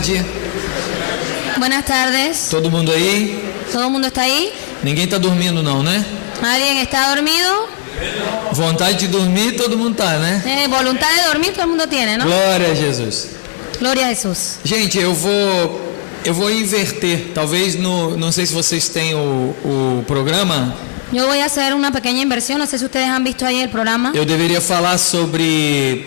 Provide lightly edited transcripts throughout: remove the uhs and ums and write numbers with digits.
tarde. Buenas tardes. Todo mundo aí? ¿Todo el mundo está ahí? Ninguém tá dormindo não, né? ¿Alguien está dormido? Vontade de dormir, todo mundo tá, né? Voluntad de dormir todo el mundo tiene, ¿no? Glória a Jesus. Gloria a Jesús. Gente, eu vou inverter. Talvez não sei se vocês têm o programa. Yo voy a hacer una pequeña inversión, no sé si ustedes han visto ahí el programa. Eu deveria falar sobre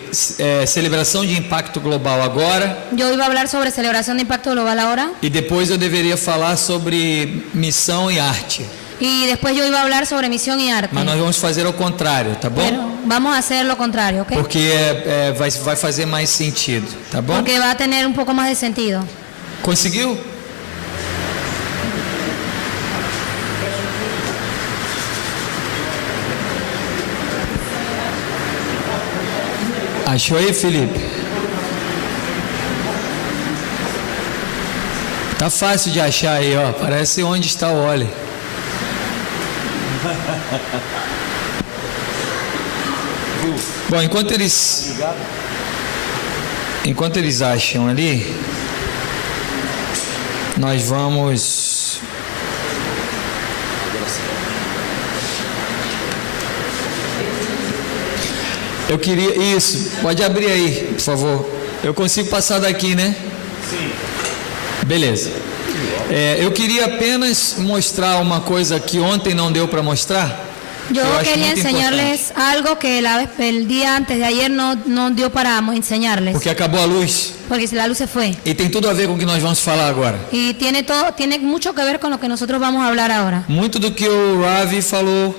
celebração de impacto global agora. Yo iba a hablar sobre celebración de impacto global ahora. E depois eu deveria falar sobre missão e arte. Y después yo iba a hablar sobre misión y arte. Mas nós vamos fazer ao contrário, tá bom? Pero vamos a hacer lo contrario, ¿ok? Porque vai fazer mais sentido, tá bom? Porque va a tener un poco más de sentido. Conseguiu? Achou aí, Felipe? Tá fácil de achar aí, ó. Parece onde está o óleo. Bom, enquanto eles acham ali, nós vamos... Eu queria... Isso, pode abrir aí, por favor. Eu consigo passar daqui, né? Sim. Beleza. Eu queria apenas mostrar uma coisa que ontem não deu para mostrar. Yo quería enseñarles algo que el día antes de ayer no dio para enseñarles. Porque acabou a luz. Porque la luz se fue. E tem tudo a ver com o que nós vamos falar agora. Y tiene mucho que ver con lo que nosotros vamos a hablar ahora. Muito do que o Ravi falou.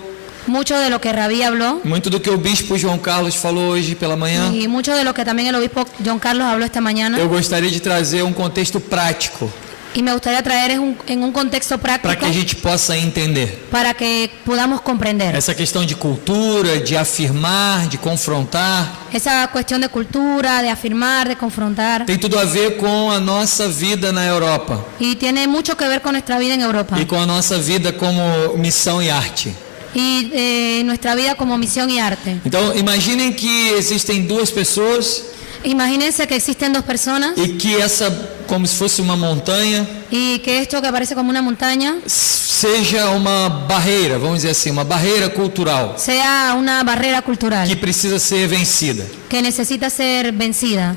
Mucho de lo que Ravi habló. Muito do que o bispo João Carlos falou hoje pela manhã. Y mucho de lo que también el obispo João Carlos habló esta mañana. Eu gostaria de trazer um contexto prático. Y me gustaría traer en un contexto práctico. Para que a gente possa entender. Para que podamos comprender. Essa questão de cultura, de afirmar, de confrontar. Esa cuestión de cultura, de afirmar, de confrontar. Tem tudo a ver com a nossa vida na Europa. Y tiene mucho que ver con nuestra vida en Europa. E com a nossa vida como missão e arte. Y nuestra vida como misión y arte. Então, imaginem que existem duas pessoas. Imagínense que existen dos personas. E que essa, como se fosse uma montanha. Y que esto que parece como una montaña. Seja uma barreira, vamos dizer assim, uma barreira cultural. Sea una barrera cultural. Que precisa ser vencida. Que necesita ser vencida.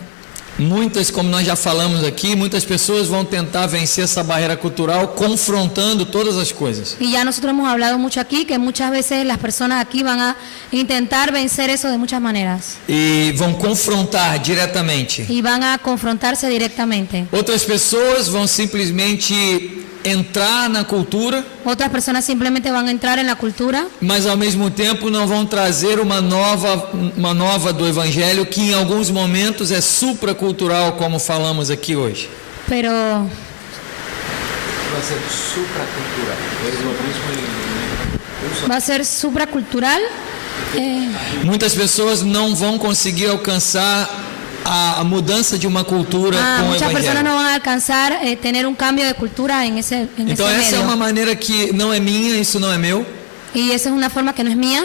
Muitas, como nós já falamos aqui, muitas pessoas vão tentar vencer essa barreira cultural confrontando todas as coisas. Y ya nosotros hemos hablado mucho aquí que muchas veces las personas aquí van a intentar vencer eso de muchas maneras. E vão confrontar diretamente. Y van a confrontarse directamente. Outras pessoas vão simplesmente entrar na cultura. Otras personas simplemente van a entrar en la cultura. Mas ao mesmo tempo não vão trazer uma nova do evangelho que em alguns momentos é supracultural, como falamos aqui hoje. Pero vai ser supracultural. Vai ser supracultural. Muitas pessoas não vão conseguir alcançar a mudança de uma cultura com o muchas evangelho. personas no van a alcanzar ter un cambio de cultura en ese Então essa medio. é uma maneira que não é minha, isso não é meu. Y esa es una forma que no es mía.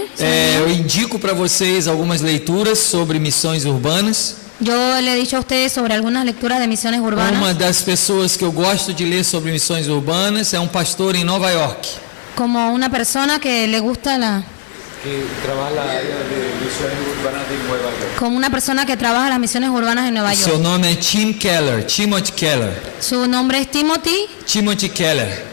Eu indico para vocês algumas leituras sobre missões urbanas. Yo le he dicho a ustedes sobre algunas lecturas de misiones urbanas. Uma das pessoas que eu gosto de ler sobre missões urbanas é um pastor em Nova York. Como una persona que le gusta que trabaja la área de misiones urbanas de Nueva York. Como una persona que trabaja las misiones urbanas en Nueva York. Seu nome é Timothy Keller. Su nombre es Timothy Keller.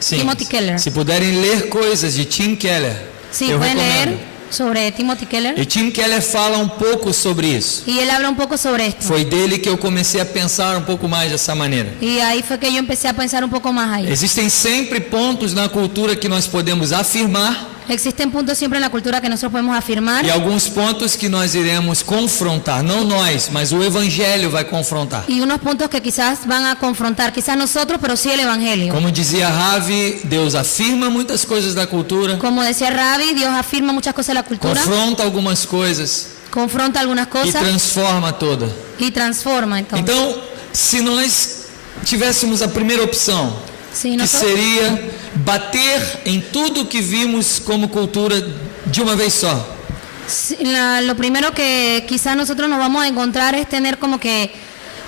Sim. Timothy Keller. Se puderem ler coisas de Tim Keller, sí, eu pueden recomendo. leer sobre Timothy Keller. E Tim Keller fala um pouco sobre isso. Y él habla un poco sobre esto. Foi dele que eu comecei a pensar um pouco mais dessa maneira. Y ahí fue que yo empecé a pensar un poco más ahí. Existem sempre pontos na cultura que nós podemos afirmar. Existen puntos siempre en la cultura que nosotros podemos afirmar. E alguns pontos que nós iremos confrontar, não nós, mas o evangelho vai confrontar. Y unos puntos que quizás van a confrontar, quizás nosotros, pero sí el evangelio. Como dizia Ravi, Deus afirma muitas coisas da cultura. Como decía Ravi, Dios afirma muchas cosas de la cultura. Confronta algumas coisas. Confronta algunas cosas. E transforma toda. Y transforma entonces. Então, se nós tivéssemos a primeira opção, que seria bater em tudo que vimos como cultura de uma vez só. Lo primero que quizás nosotros nos vamos a encontrar es tener como que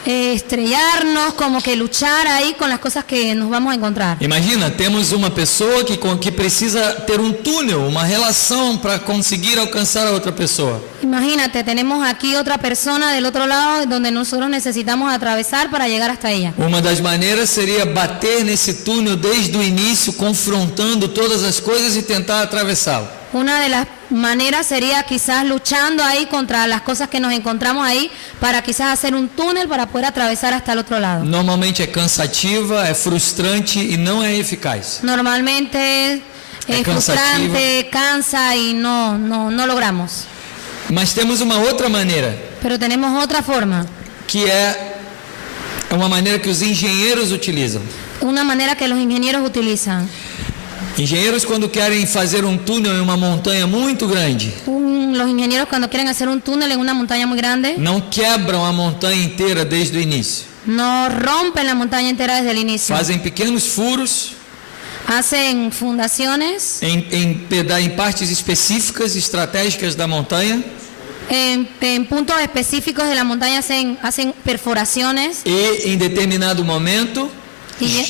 estrellarnos, como que luchar ahí con las cosas que nos vamos a encontrar. Imagina, temos uma pessoa que precisa ter um túnel, uma relação para conseguir alcançar a outra pessoa. Imagínate, tenemos aquí otra persona del otro lado donde nosotros necesitamos atravesar para llegar hasta ella. Uma das maneiras seria bater nesse túnel desde o início, confrontando todas as coisas e tentar atravessá-lo. Una de las maneras sería quizás luchando ahí contra las cosas que nos encontramos ahí para quizás hacer un túnel para poder atravesar hasta el otro lado. Normalmente é cansativa, é frustrante e não é eficaz. Normalmente es frustrante, cansa y no logramos. Mas temos uma outra maneira, Pero tenemos otra forma, que é uma maneira que os engenheiros utilizam. una manera que los ingenieros utilizan. Engenheiros, quando querem fazer um túnel em uma montanha muito grande, Los ingenieros cuando quieren hacer un túnel en una montaña muy grande, não quebram a montanha inteira desde o início. no rompen la montaña entera desde el inicio. Fazem pequenos furos Hacen fundaciones em partes específicas, estratégicas da montanha, en puntos específicos de la montaña, hacen perforaciones e em determinado momento y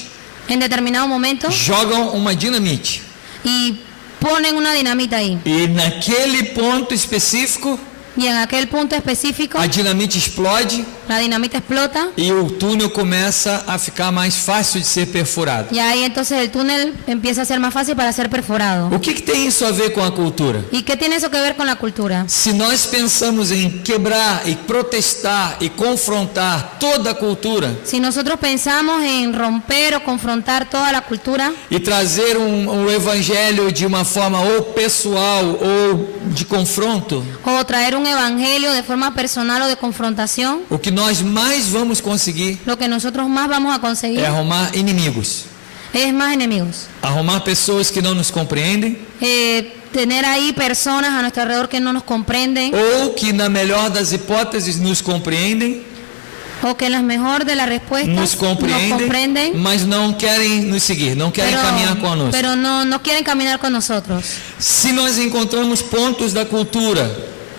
en determinado momento jogam uma dinamite. y ponen una dinamita ahí. E naquele ponto específico, Y en aquel punto específico a dinamite explode la dinamita explota e o túnel começa a ficar mais fácil de ser perfurado. y ahí entonces el túnel empieza a ser más fácil para ser perforado. O que tem isso a ver com a cultura? ¿Y qué tiene eso que ver con la cultura? Se nós pensamos em quebrar e protestar e confrontar toda a cultura Si nosotros pensamos en romper o confrontar toda la cultura e trazer um evangelho de uma forma ou pessoal ou de confronto, o traer un evangelio de forma personal o de confrontación, o que nós mais vamos conseguir lo que nosotros más vamos a conseguir é arrumar inimigos, es más enemigos. arrumar pessoas que não nos compreendem Tener ahí personas a nuestro alrededor que no nos comprenden ou que, na melhor das hipóteses, nos compreendem, o que en las mejor de las respuestas nos compreendem, mas não querem nos seguir, não querem caminhar conosco. pero no quieren caminar con nosotros. Se nós encontramos pontos da cultura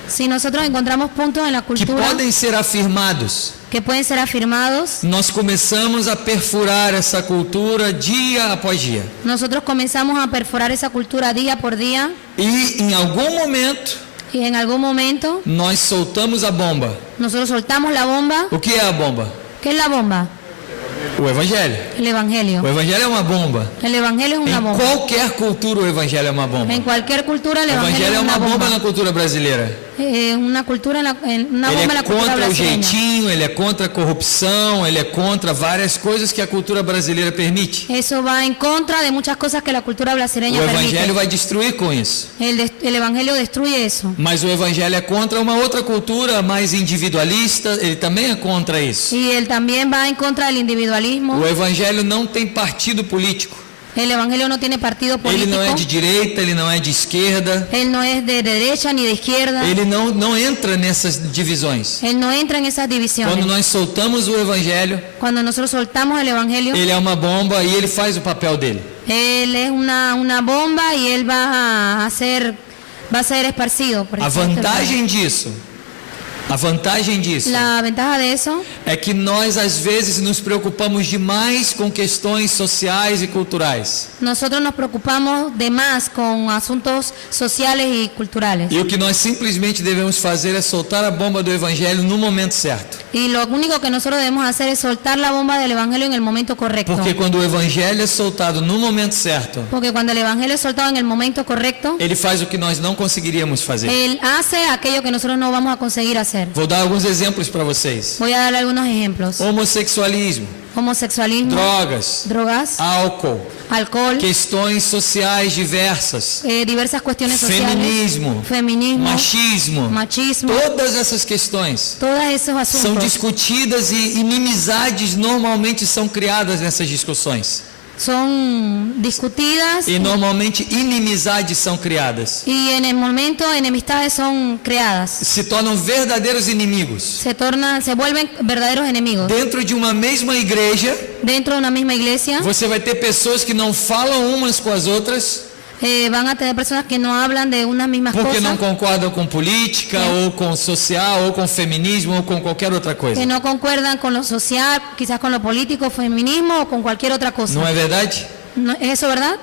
Si nosotros encontramos puntos en la que cultura podem ser afirmados, que pueden ser afirmados, nós começamos a perfurar essa cultura dia após dia. nosotros comenzamos a perforar esa cultura día por día E em algum momento y en algún momento nós soltamos a bomba. nosotros soltamos la bomba. O que é a bomba? ¿Qué es la bomba? O evangelho. El evangelio. O evangelho é uma bomba. El evangelio es una Em bomba. qualquer cultura o evangelho é uma bomba. En cualquier cultura el O evangelio evangelho é es una uma bomba bomba. na cultura brasileira. Una cultura una Ele bomba en é la cultura contra o brasileña. jeitinho, ele é contra a corrupção, ele é contra várias coisas que a cultura brasileira permite. Eso va en contra de muchas cosas que la cultura brasileña O permite. evangelho vai destruir com isso. El evangelio destruye eso. Mas o evangelho é contra uma outra cultura mais individualista, ele também é contra isso. Y él también va en contra del individualismo. O evangelho não tem partido político. El evangelio no tiene partido Ele político. não é de direita, ele não é de esquerda. Él no es de derecha ni de izquierda. Ele não entra nessas divisões. Él no entra en esas divisiones. Quando nós soltamos o evangelho, Cuando nosotros soltamos el evangelio, ele é uma bomba e ele faz o papel dele. él es una bomba y él va a ser esparcido. Por A ejemplo. vantagem disso, La ventaja de eso é que nós às vezes nos preocupamos demais com questões sociais e culturais. nosotros nos preocupamos de más con asuntos sociales y culturales. E o que nós simplesmente devemos fazer é soltar a bomba do evangelho no momento certo. Y lo único que nosotros debemos hacer es soltar la bomba del evangelio en el momento correcto. Porque quando o evangelho é soltado no momento certo, Porque cuando el evangelio es soltado en el momento correcto, ele faz o que nós não conseguiríamos fazer. él hace aquello que nosotros no vamos a conseguir hacer. Vou dar alguns exemplos para vocês. Voy a darle algunos ejemplos. Homossexualismo, Homosexualismo, drogas, álcool, questões sociais diversas, diversas cuestiones sociales, feminismo, machismo, todas essas questões todos esos são asuntos discutidas e inimizades normalmente são criadas nessas discussões. son discutidas E normalmente inimizades são criadas. y en el momento enemistades son creadas. Se tornam verdadeiros inimigos. Se vuelven verdaderos enemigos. Dentro de uma mesma igreja, Dentro de una misma iglesia você vai ter pessoas que não falam umas com as outras, Van a tener personas que no hablan de unas mismas porque não cosas, concordam com política, ou com social, ou com feminismo, ou com qualquer outra coisa. que no concuerdan con lo social, quizás con lo político, feminismo o con cualquier otra cosa. Não é verdade? ¿Es eso verdad?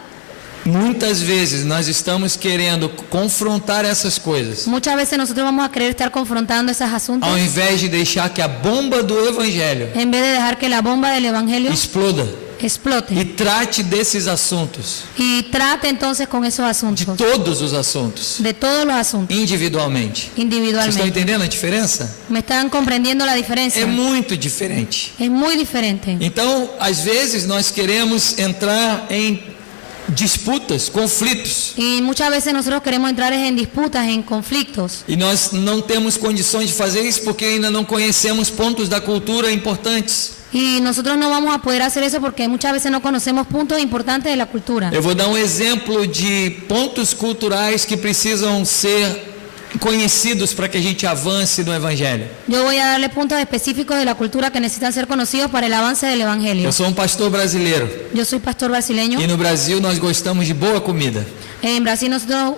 Muitas vezes nós estamos querendo confrontar essas coisas, Muchas veces nosotros vamos a querer estar confrontando esos asuntos ao invés de deixar que a bomba do Evangelho en vez de dejar que la bomba del Evangelio exploda explote e trate desses assuntos, y trate entonces con esos de asuntos, todos os assuntos, de todos los asuntos, individualmente. Vocês estão individualmente. entendendo a diferença? ¿Me están comprendiendo la diferencia? É muito diferente. Es muy diferente. Então, às vezes, nós queremos entrar em disputas, conflitos, Y muchas veces nosotros queremos entrar en disputas, en conflictos. e nós não temos condições de fazer isso porque ainda não conhecemos pontos da cultura importantes. Y nosotros no vamos a poder hacer eso porque muchas veces no conocemos puntos importantes de la cultura. Eu vou dar um exemplo de pontos culturais que precisam ser conhecidos para que a gente avance no Evangelho. Yo voy a darle puntos específicos de la cultura que necesitan ser conocidos para el avance del Evangelio. Eu sou um pastor brasileiro Yo soy pastor brasileño. e no Brasil nós gostamos de boa comida En Brasil nosotros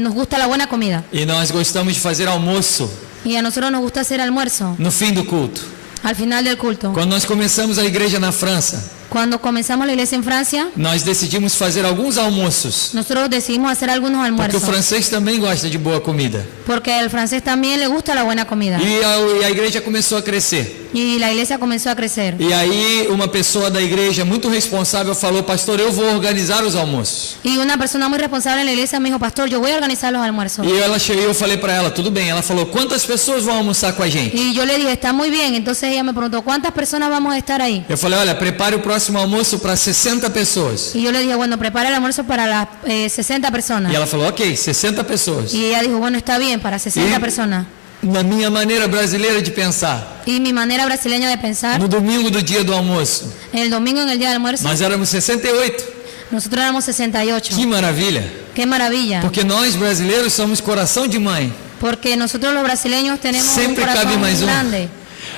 nos gusta la buena comida. e nós gostamos de fazer almoço Y a nosotros nos gusta hacer almuerzo no fim do culto. al final del culto. Quando nós começamos a igreja na França, Cuando comenzamos la iglesia en Francia, nós decidimos fazer alguns almoços, nosotros decidimos hacer algunos porque o almuerzos. francês também gosta de boa comida. Porque al francés también le gusta la buena comida. E a igreja começou a crescer. Y la iglesia comenzó a crecer. E aí uma pessoa da igreja muito responsável falou: pastor, eu vou organizar os almoços. Y una persona muy responsable en la iglesia me dijo, pastor, yo voy a organizar los almuerzos. E ela chegou, eu falei para ela: tudo bem. Ela falou: quantas pessoas vão almoçar com a gente? Y yo le dije, está muy bien. Entonces ella me preguntó, ¿cuántas personas vamos a estar ahí? Eu falei: olha, prepare o próximo almoço para 60 pessoas. Y yo le dije, bueno, prepara el almuerzo para las 60 personas. E ela falou: ok, 60 pessoas. Y ella dijo, bueno, está bien, para 60 Y- personas. Na minha maneira brasileira de pensar, Y mi manera brasileña de pensar, no domingo do dia do almoço, el domingo en el día del almuerzo, nós éramos 68. nosotros éramos 68. Que maravilha! Qué maravilla. Porque nós brasileiros somos coração de mãe. Porque nosotros los brasileños tenemos Siempre un cabe corazón más muy uno. grande.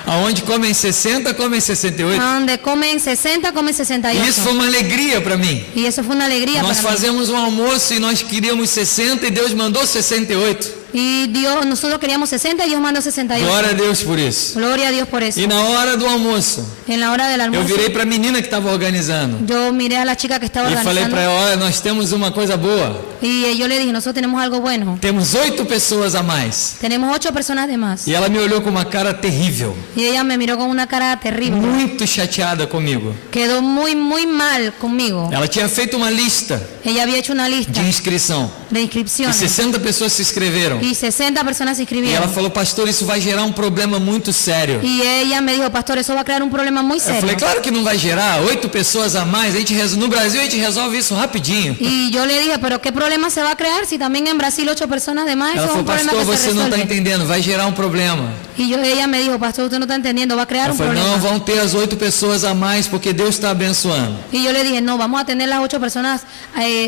Aonde comem 60, comem 68. Donde comen 60, comen E isso 68. foi uma alegria para mim. Y eso fue una alegría Nós para mí. fazemos um almoço e nós queríamos 60 e Deus mandou 68. Y Dios, nosotros queríamos 60 y Dios mandó 68. Glória a Deus por isso. Gloria a Dios por eso. E na hora do almoço, En la hora del eu almuerzo, virei para a menina que estava organizando yo miré a la chica que estaba e falei organizando para ela: olha, nós temos uma coisa boa. y yo le dije, nosotros tenemos algo bueno. Temos 8 pessoas a mais. Tenemos 8 personas de más. E ela me olhou com uma cara terrível, Y ella me miró con una cara terrible. muito chateada comigo. Quedó muy, muy mal conmigo. Ela tinha feito uma lista Ella había hecho una lista de inscrição de e inscripciones 60 pessoas se inscreveram. y 60 personas se E ela inscribieron. falou: pastor, isso vai gerar um problema muito sério. Y ella me dijo, pastor, eso va a crear un problema muy Eu falei: serio. claro que não vai gerar. 8 pessoas a mais, a gente no Brasil a gente resolve isso rapidinho. Y yo le dije, pero ¿qué problema se va a crear si también en Brasil 8 personas de más? Eso Ela es falou: un problema pastor, que se você não está resuelve. entendendo, vai gerar um problema. Y ella me dijo, pastor, usted no está entendiendo, va a crear Eu un falei: problema. não, vão ter as 8 pessoas a mais porque Deus está abençoando. Y yo le dije, no, vamos a tener las 8 personas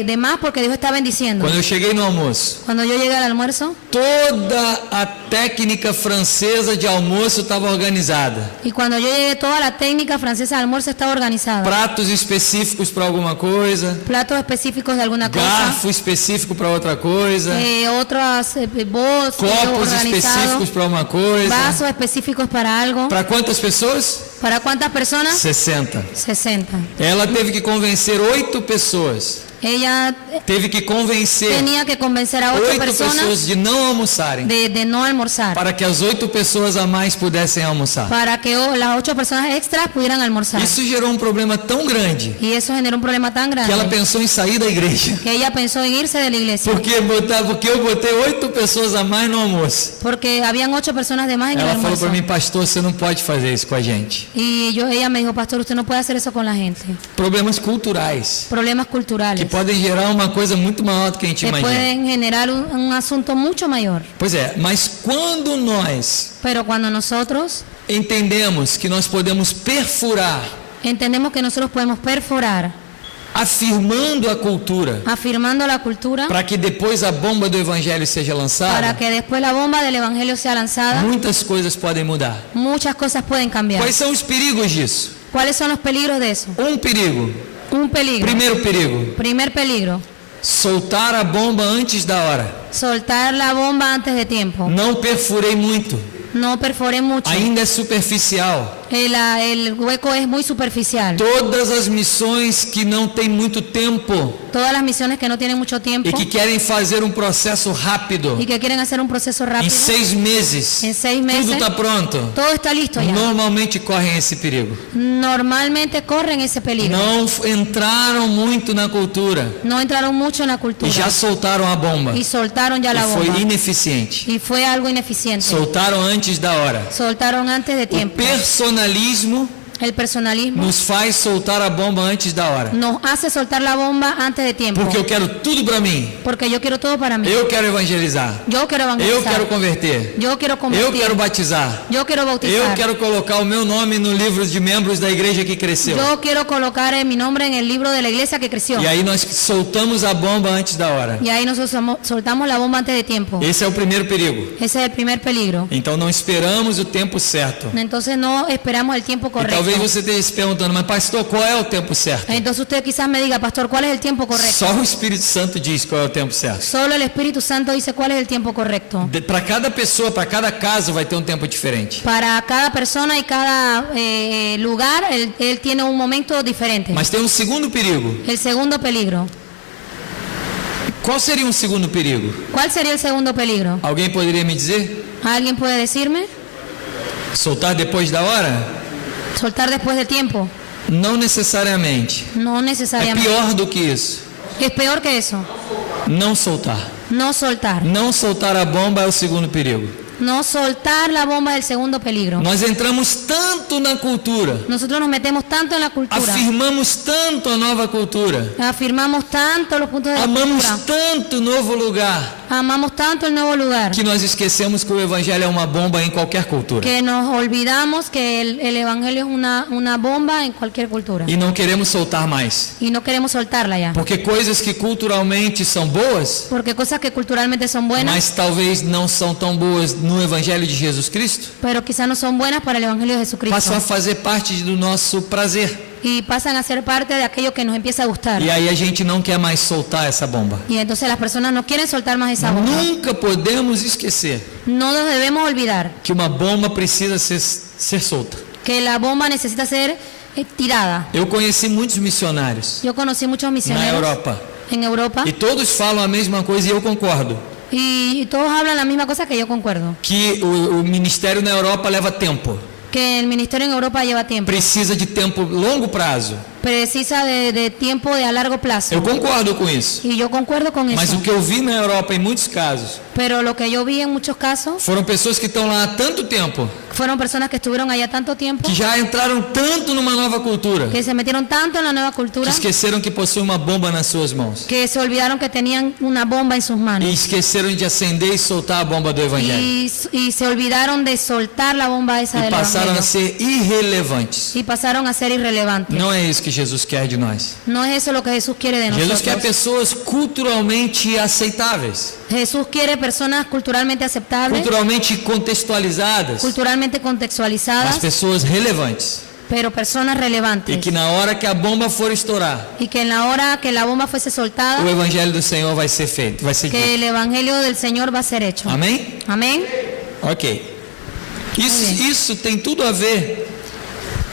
de más porque Dios está bendiciendo. Quando eu cheguei no almoço, Cuando yo llegué al almuerzo, toda a técnica francesa de almoço estava organizada. y cuando yo llegué, toda la técnica francesa de almuerzo estaba organizada. Pratos específicos para alguma coisa, Platos específicos de alguna cosa, garfo específico para outra coisa, otras bolsas copos organizados, específicos para uma coisa. vasos específicos para algo. Para quantas pessoas? ¿Para cuántas personas? 60. 60. Ela teve que convencer 8 pessoas. Ella Teve que convencer tenía que convencer a 8 8 personas pessoas de não almoçarem, de no almorzar, para que as 8 pessoas a mais pudessem almoçar. para que las 8 personas extras pudieran almorzar. Isso gerou um problema tão grande Y eso generó un problema tan que ela grande pensou em sair da igreja. que ella pensó en irse de la iglesia. Porque eu botei 8 pessoas a mais no almoço. Porque habían 8 personas de más en el Ela falou almuerzo. para mim: pastor, você não pode fazer isso com a gente. Y ella me dijo, pastor, usted no puede hacer eso con la gente. Problemas culturais Problemas que culturales podem gerar uma coisa muito maior do que a gente que imagina. pueden generar un asunto mucho mayor. Pois é, mas quando nós Pero cuando nosotros entendemos que nós podemos perfurar, entendemos que nosotros podemos perforar, afirmando a cultura, afirmando la cultura, para que depois a bomba do evangelho seja para lançada, que después la bomba del evangelio sea lanzada, muitas coisas podem mudar. muchas cosas pueden cambiar. Quais são os perigos disso? ¿Cuáles son los peligros de eso? Um perigo, Un peligro. primeiro perigo, Primer peligro soltar a bomba antes da hora. Soltar la bomba antes de tiempo. Não perfurei muito, No perforé mucho. ainda é superficial. El hueco es muy superficial. Todas as missões que não têm muito tempo Todas las misiones que no tienen mucho tiempo e que querem fazer processo rápido, y que quieren hacer un proceso em rápido, 6 meses, en 6 tudo meses, está pronto. todo está listo ya. Normalmente correm esse perigo. Normalmente corren ese peligro. Não entraram muito na cultura No entraron mucho en la cultura e já soltaram a bomba. y soltaron ya E la foi bomba. ineficiente. Y fue algo ineficiente. Soltaram antes da hora. Soltaron antes de O tiempo. personalismo El personalismo nos faz soltar a bomba antes da hora. nos hace soltar la bomba antes de tiempo. Porque eu quero tudo para mim. Porque yo quiero todo para mí. Eu quero evangelizar. Yo quiero Eu evangelizar. quero converter. Yo quiero Eu convertir. quero batizar. Yo quiero Eu bautizar. quero colocar o meu nome no livro de membros da igreja que cresceu. Yo quiero colocar mi nombre en el libro de la iglesia que creció. E aí nós soltamos a bomba antes da hora. Y ahí nosotros soltamos la bomba antes de tiempo. Esse é o primeiro perigo. Ese es el primer peligro. Então não esperamos o tempo certo. Entonces no esperamos el tiempo E correcto. talvez você esteja se perguntando, mas pastor, qual é o tempo certo? Entonces usted quizás me diga, pastor, ¿cuál es el tiempo correcto? Só o Espírito Santo diz qual é o tempo certo. Solo el Espíritu Santo dice cuál es el tiempo correcto. Para cada pessoa, para cada caso, vai ter um tempo diferente. Para cada persona y cada lugar, él tiene un momento diferente. Mas tem um segundo perigo. El segundo peligro. Qual seria um segundo perigo? ¿Cuál sería el segundo peligro? Alguém poderia me dizer? ¿Alguien puede decirme? Soltar depois da hora? Soltar después de tiempo. Não necessariamente. No É necesariamente. pior do que isso. Es peor que eso. Não soltar. No soltar. Não soltar a bomba é o segundo perigo. No soltar la bomba es el segundo peligro. Nós entramos tanto na cultura, Nosotros nos metemos tanto en la cultura. afirmamos tanto a nova cultura, Afirmamos tanto los puntos de la amamos cultura. tanto o novo lugar, Amamos tanto el nuevo lugar. que nós esquecemos que o evangelho é uma bomba em qualquer cultura. Que nos olvidamos que el evangelio es una bomba en cualquier cultura. E não queremos soltar mais. Y no queremos soltarla ya. Porque coisas que culturalmente são boas, Porque cosas que culturalmente son buenas, mas talvez não são tão boas no evangelho de Jesus Cristo, pero quizás no son buenas para el evangelio de Jesucristo. passam a fazer parte do nosso prazer. Y pasan a ser parte de aquello que nos empieza a gustar. E aí a gente não quer mais soltar essa bomba. Y entonces las personas no quieren soltar más esa bomba. Nunca podemos esquecer No nos debemos olvidar que uma bomba precisa ser solta. que la bomba necesita ser tirada. Eu conheci muitos missionários Yo conocí muchos na misioneros Europa en Europa e todos falam a mesma coisa e eu concordo, y todos hablan la misma cosa que yo concuerdo. que o ministério na Europa leva tempo, Que el ministerio en Europa lleva tiempo. precisa de tempo longo prazo. Precisa de tiempo de a largo plazo. Eu concordo com isso. Y yo concuerdo con Mas eso. o que eu vi na Europa em muitos casos Pero lo que yo vi en muchos casos foram pessoas que estão lá há tanto tempo, fueron personas que estuvieron allá tanto tiempo, que já entraram tanto numa nova cultura, que se metieron tanto en la nueva que cultura, esqueceram que possuem uma bomba nas suas mãos. que se olvidaron que tenían una bomba en sus E manos. esqueceram de acender e soltar a bomba do evangelho. Y se olvidaron de soltar la bomba esa E del passaram a evangelio. ser irrelevantes. Y pasaron a ser irrelevantes. Não é isso que Jesus quer de nós. No es eso lo que Jesús quiere de Jesus quer nosotros. pessoas culturalmente aceitáveis, Jesús quiere personas culturalmente aceptables, culturalmente contextualizadas, culturalmente mas contextualizadas, pessoas relevantes. pero personas E relevantes. que na hora que a bomba for estourar, Y que en la hora que la bomba fuese soltada, o evangelho do Senhor vai ser feito, vai ser que dito. el evangelio del Señor va a ser hecho. Amém? Amén. Ok. Isso tem tudo a ver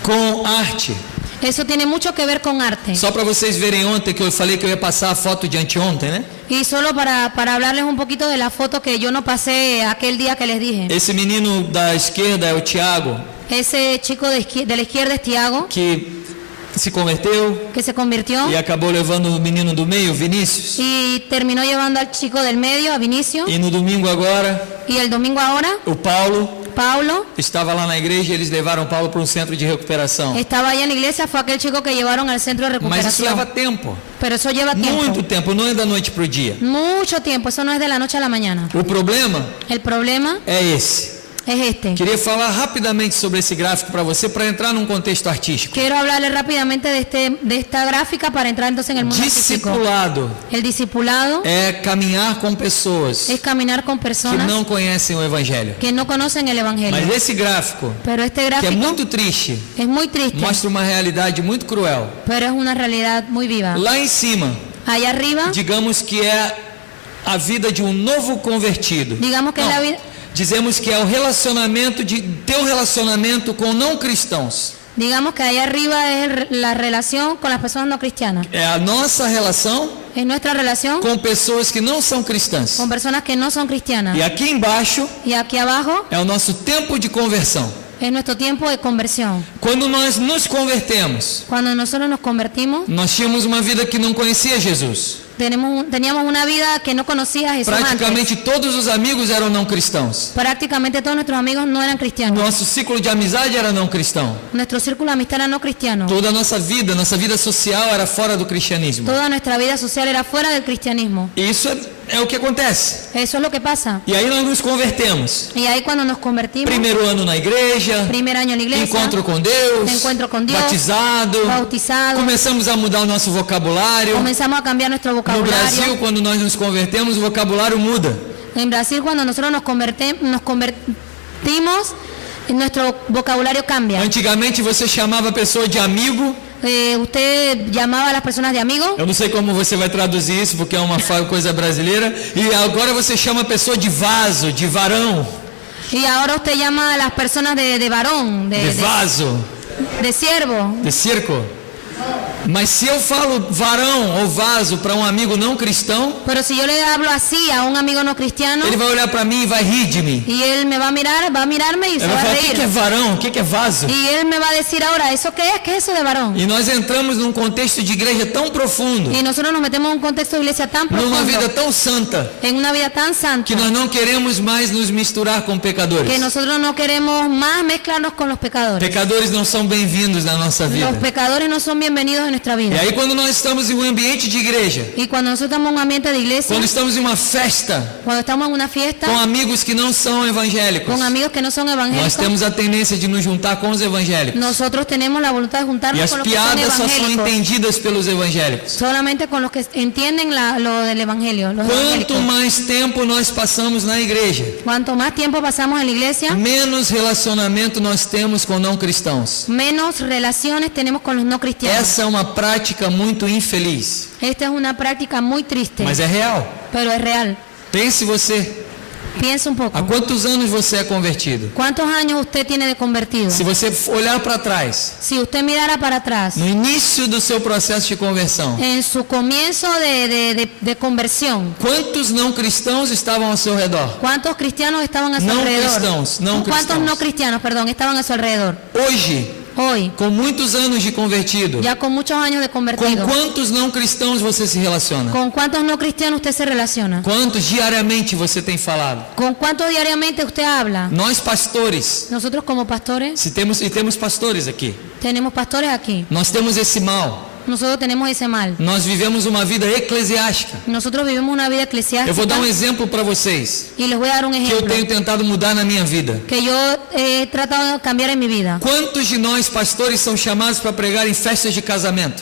com arte. Eso tiene mucho que ver con arte. Só para vocês verem ontem que eu falei que eu ia passar a foto de anteontem, né? Y solo para hablarles un poquito de la foto que yo no pasé aquel día que les dije. Esse menino da esquerda é o Tiago, Ese chico de la izquierda es Tiago, que se converteu que se convirtió e acabou levando o menino do meio, Vinícius. y terminó llevando al chico del medio, a Vinicio. E no domingo agora, Y el domingo ahora, o Paulo Paulo estava lá na igreja e eles levaram Paulo para um centro de recuperação. estaba allá en la iglesia, fue aquel chico que llevaron al centro de Mas isso leva recuperación. tempo, Pero eso lleva muito tiempo, tempo, não é da noite para o dia. mucho tiempo, eso no es de la noche a la mañana. O problema El problema é esse. es este. Queria falar rapidamente sobre esse gráfico para você, para entrar num contexto artístico. Quiero hablarles rápidamente de esta gráfica para entrar entonces en el mundo artístico. Discipulado El discipulado é caminhar com pessoas es caminar con que personas não conhecem o Evangelho. que no conocen el Evangelio. Mas esse gráfico, Pero este que é gráfico muito triste, es muy triste, mostra uma realidade muito cruel. pero es una realidad muy viva. Lá em cima Allá arriba, digamos que é a vida de um novo convertido. digamos que es la vida, Dizemos que é o relacionamento de teu relacionamento com não cristãos. digamos que allá arriba es la relación con las personas no cristianas. É a nossa relação Es nuestra relación com pessoas que não são cristãs. con personas que no son cristianas. E aqui embaixo Y aquí abajo é o nosso tempo de conversão. es nuestro tiempo de conversión. Quando nós nos convertemos, Cuando nosotros nos convertimos, nós tínhamos uma vida que não conhecia Jesus. teníamos una vida que no conocía a Jesús antes. Praticamente todos os amigos eram não cristãos. Prácticamente todos nuestros amigos no eran cristianos. Nosso ciclo de amizade era não cristão. Nuestro círculo de amistad era no cristiano. Toda a nossa vida social era fora do cristianismo. Toda nuestra vida social era fuera del cristianismo. E isso é o que acontece. Eso es lo que pasa. E aí nós nos convertemos. Y ahí cuando nos convertimos, Primeiro ano na igreja, primer año en la iglesia, encontro com Deus, encuentro con Dios, batizado, bautizado, começamos a mudar o nosso vocabulário. comenzamos a cambiar nuestro No Brasil, vocabulario. quando nós nos convertemos, o vocabulário muda. En Brasil, cuando nosotros nos convertimos, nuestro vocabulario cambia. Antigamente você chamava a pessoa de amigo. Usted llamaba a las personas de amigo. Eu não sei como você vai traduzir isso, porque é uma coisa brasileira. E agora você chama a pessoa de vaso, de varão, Y ahora usted llama a las personas de varón, de vaso, de siervo. de circo. Mas se eu falo varão ou vaso para um amigo não cristão, Pero si yo le hablo así a un amigo no cristiano, ele vai olhar para mim e vai rir de mim. y él me va a mirar, va a mirarme y Ele se vai va a falar, o que é reír. varão? O que é vaso? Y él me va a decir ahora, ¿eso qué es? ¿Qué es eso de varón? E nós entramos num contexto de igreja tão profundo, Y nosotros nos metemos en un contexto de iglesia tan numa vida profundo, tão santa, en una vida tan santa, que nós não queremos mais nos misturar com pecadores. que nosotros no queremos más mezclarnos con los pecadores. Pecadores não são bem-vindos na nossa vida. Los pecadores no son bienvenidos en nuestra E vida. aí quando nós estamos em um ambiente de igreja, Y cuando nosotros estamos en un ambiente de iglesia, quando estamos em uma festa cuando estamos en una fiesta, com amigos que não são evangélicos, con amigos que no son nós evangélicos, temos a tendência de nos juntar com os evangélicos. nosotros tenemos la voluntad de E juntarnos as con los que son piadas só são evangélicos. entendidas pelos evangélicos. Solamente con los que entienden lo del evangelio, los Quanto evangélicos. mais tempo nós passamos na igreja, Cuanto más tiempo pasamos en la iglesia, menos relacionamento nós temos com não cristãos. menos relaciones tenemos con los no cristianos. Essa é uma prática muito infeliz, Esta es una práctica muy triste, mas é real. pero es real. Pense você, Piensa un poco. há quantos anos você é convertido? ¿Cuántos años usted tiene de convertido? Se você olhar para trás, Si usted mirara para atrás, no início do seu processo de conversão, en su comienzo de conversión, quantos não cristãos estavam ao seu redor? ¿cuántos cristianos estaban a su No alrededor? cristianos, no ¿Cuántos cristianos. no cristianos, perdón, estaban a su alrededor? Hoje, Hoy, com muitos anos de convertido, ya con muchos años de com convertido, quantos não cristãos você se relaciona? ¿con cuántos no cristianos usted se relaciona? Quantos diariamente você tem falado? ¿Con cuántos diariamente usted habla? Nós pastores, Nosotros como pastores, se temos pastores aqui, tenemos pastores aquí. nós temos esse mal. Nosotros tenemos ese mal. Nós vivemos uma vida eclesiástica. Nosotros vivimos una vida Eu eclesiástica vou dar um exemplo para vocês y les voy a dar un que eu ejemplo tenho tentado mudar na minha vida. que yo he tratado de cambiar en mi vida. Quantos de nós pastores são chamados para pregar em festas de casamento?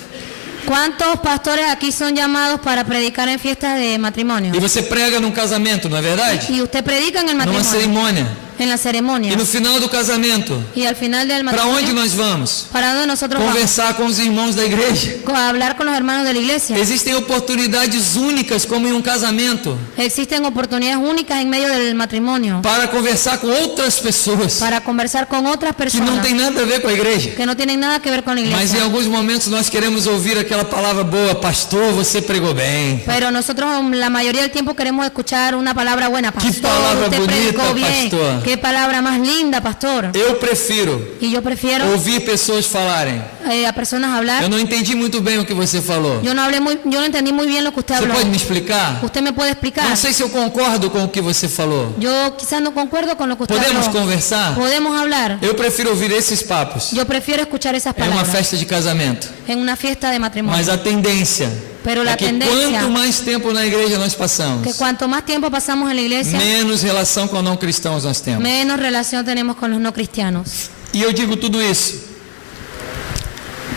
¿Cuántos pastores aquí son llamados para predicar en fiestas de matrimonio? E você prega num casamento, não é verdade? Y usted predica en el Numa matrimonio, cerimônia. en la ceremonia. E no final do casamento, Y al final del para onde matrimonio, nós vamos? ¿para dónde nosotros vamos? Conversar com os irmãos da igreja. A hablar con los hermanos de la iglesia. Existem oportunidades únicas, como em um casamento, Existen oportunidades únicas en medio del matrimonio para conversar com outras pessoas para conversar con otras que não personas tem nada a ver com a igreja. que no tienen nada que ver con la Mas em iglesia. alguns momentos nós queremos ouvir aquela palavra boa, pastor, você pregou bem. Pero nosotros la mayoría del tiempo queremos escuchar una palabra buena. Pastor, palabra usted bonita, predicó bien. pastor. Qué palabra más linda, pastor. Eu prefiro Y yo prefiero ouvir pessoas falarem. a personas hablar. Eu não entendi muito bem o que você falou. Yo no entendí muy bien lo que usted Você habló. pode me explicar? ¿Usted me puede explicar? Não sei se eu concordo com o que você falou. Yo quizás no concuerdo con lo que usted Podemos habló. conversar? Podemos hablar. Eu prefiro ouvir esses papos Yo prefiero escuchar esas em uma palabras festa de casamento. en una fiesta de matrimonio. Mas a tendência Pero la é que tendencia quanto mais tempo na igreja nós que passamos, cuanto más tiempo pasamos en la iglesia, menos relação com não cristãos nós temos. menos relación tenemos con los no cristianos. E eu digo tudo isso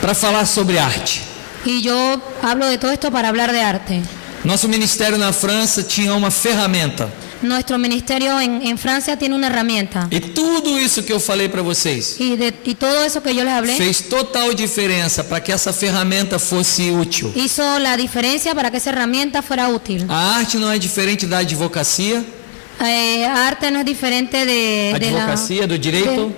para falar sobre arte. Y yo hablo de todo esto para hablar de arte. Nosso ministério na França tinha uma ferramenta. Nuestro ministerio en Francia tiene una herramienta. E tudo isso que eu falei para vocês Y todo eso que yo les hablé fez total diferença para que essa ferramenta fosse útil. hizo la diferencia para que esa herramienta fuera útil. A arte não é diferente da advocacia, Arte no es diferente de la... advocacia do direito,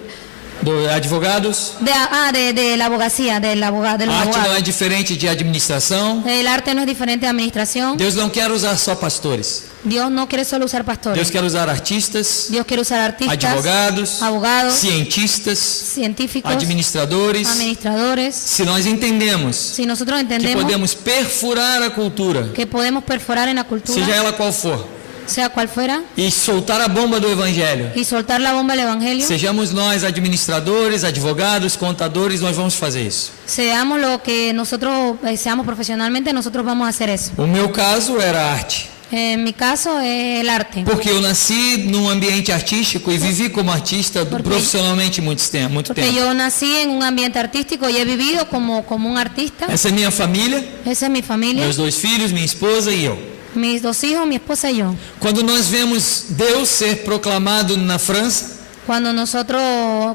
dos advogados. De la abogacía, de los A arte não abogados. é diferente de administração. El arte no es diferente de administración. Deus não quer usar só pastores. Dios no quiere solo usar Deus pastores. quer usar artistas, Dios quiere usar artistas, advogados, abogados, cientistas, científicos, administradores. administradores. Se nós entendemos Si nosotros que entendemos podemos perfurar a cultura, que podemos perforar en la cultura, seja ela qual for, sea cual fuera, e soltar a bomba do evangelho, y soltar la bomba del evangelio, sejamos nós administradores, advogados, contadores, nós vamos fazer isso. seamos lo que nosotros seamos profesionalmente, nosotros vamos a hacer eso. O meu caso era arte, En mi caso es el arte, porque eu nasci num ambiente artístico e vivi como artista Porque- profissionalmente muito tempo. porque yo nací en un ambiente artístico y he vivido como un artista. Essa é minha família, Esa es mi familia, meus 2 filhos, minha esposa e eu. mis 2 hijos, mi esposa y yo. Quando nós vemos Deus ser proclamado na França, Cuando nosotros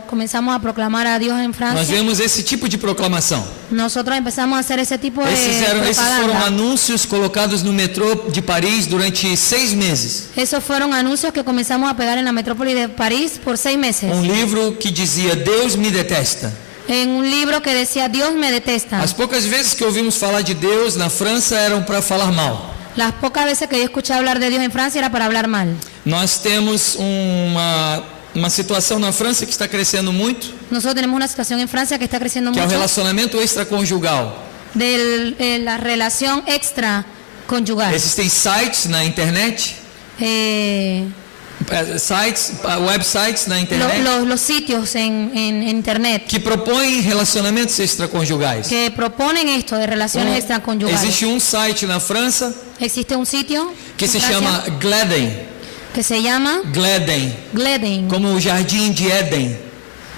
comenzamos a proclamar a Dios en nós Francia, vemos esse tipo de proclamação. nosotros empezamos a hacer ese tipo de Esses foram propaganda. anúncios colocados no metrô de Paris durante 6 meses. Esos fueron anuncios que comenzamos a pegar en la metrópoli de París por 6 meses. Livro que dizia Deus me detesta. En un libro que decía Dios me detesta. As poucas vezes que ouvimos falar de Deus na França eram para falar mal. Las pocas veces que yo escuché hablar de Dios en Francia era para hablar mal. Nós temos uma situação na França que está crescendo muito, Nosotros tenemos una situación en Francia que está creciendo que é o mucho relacionamento extraconjugal. de la relación extraconyugal. Existem sites na internet, websites na internet Los sitios en internet que propõem relacionamentos extraconjugais. que proponen esto de relaciones extraconyugales. Existe um site na França Existe un sitio que en se Francia chama que se llama Gleden, Gleden, como o Jardim de Éden.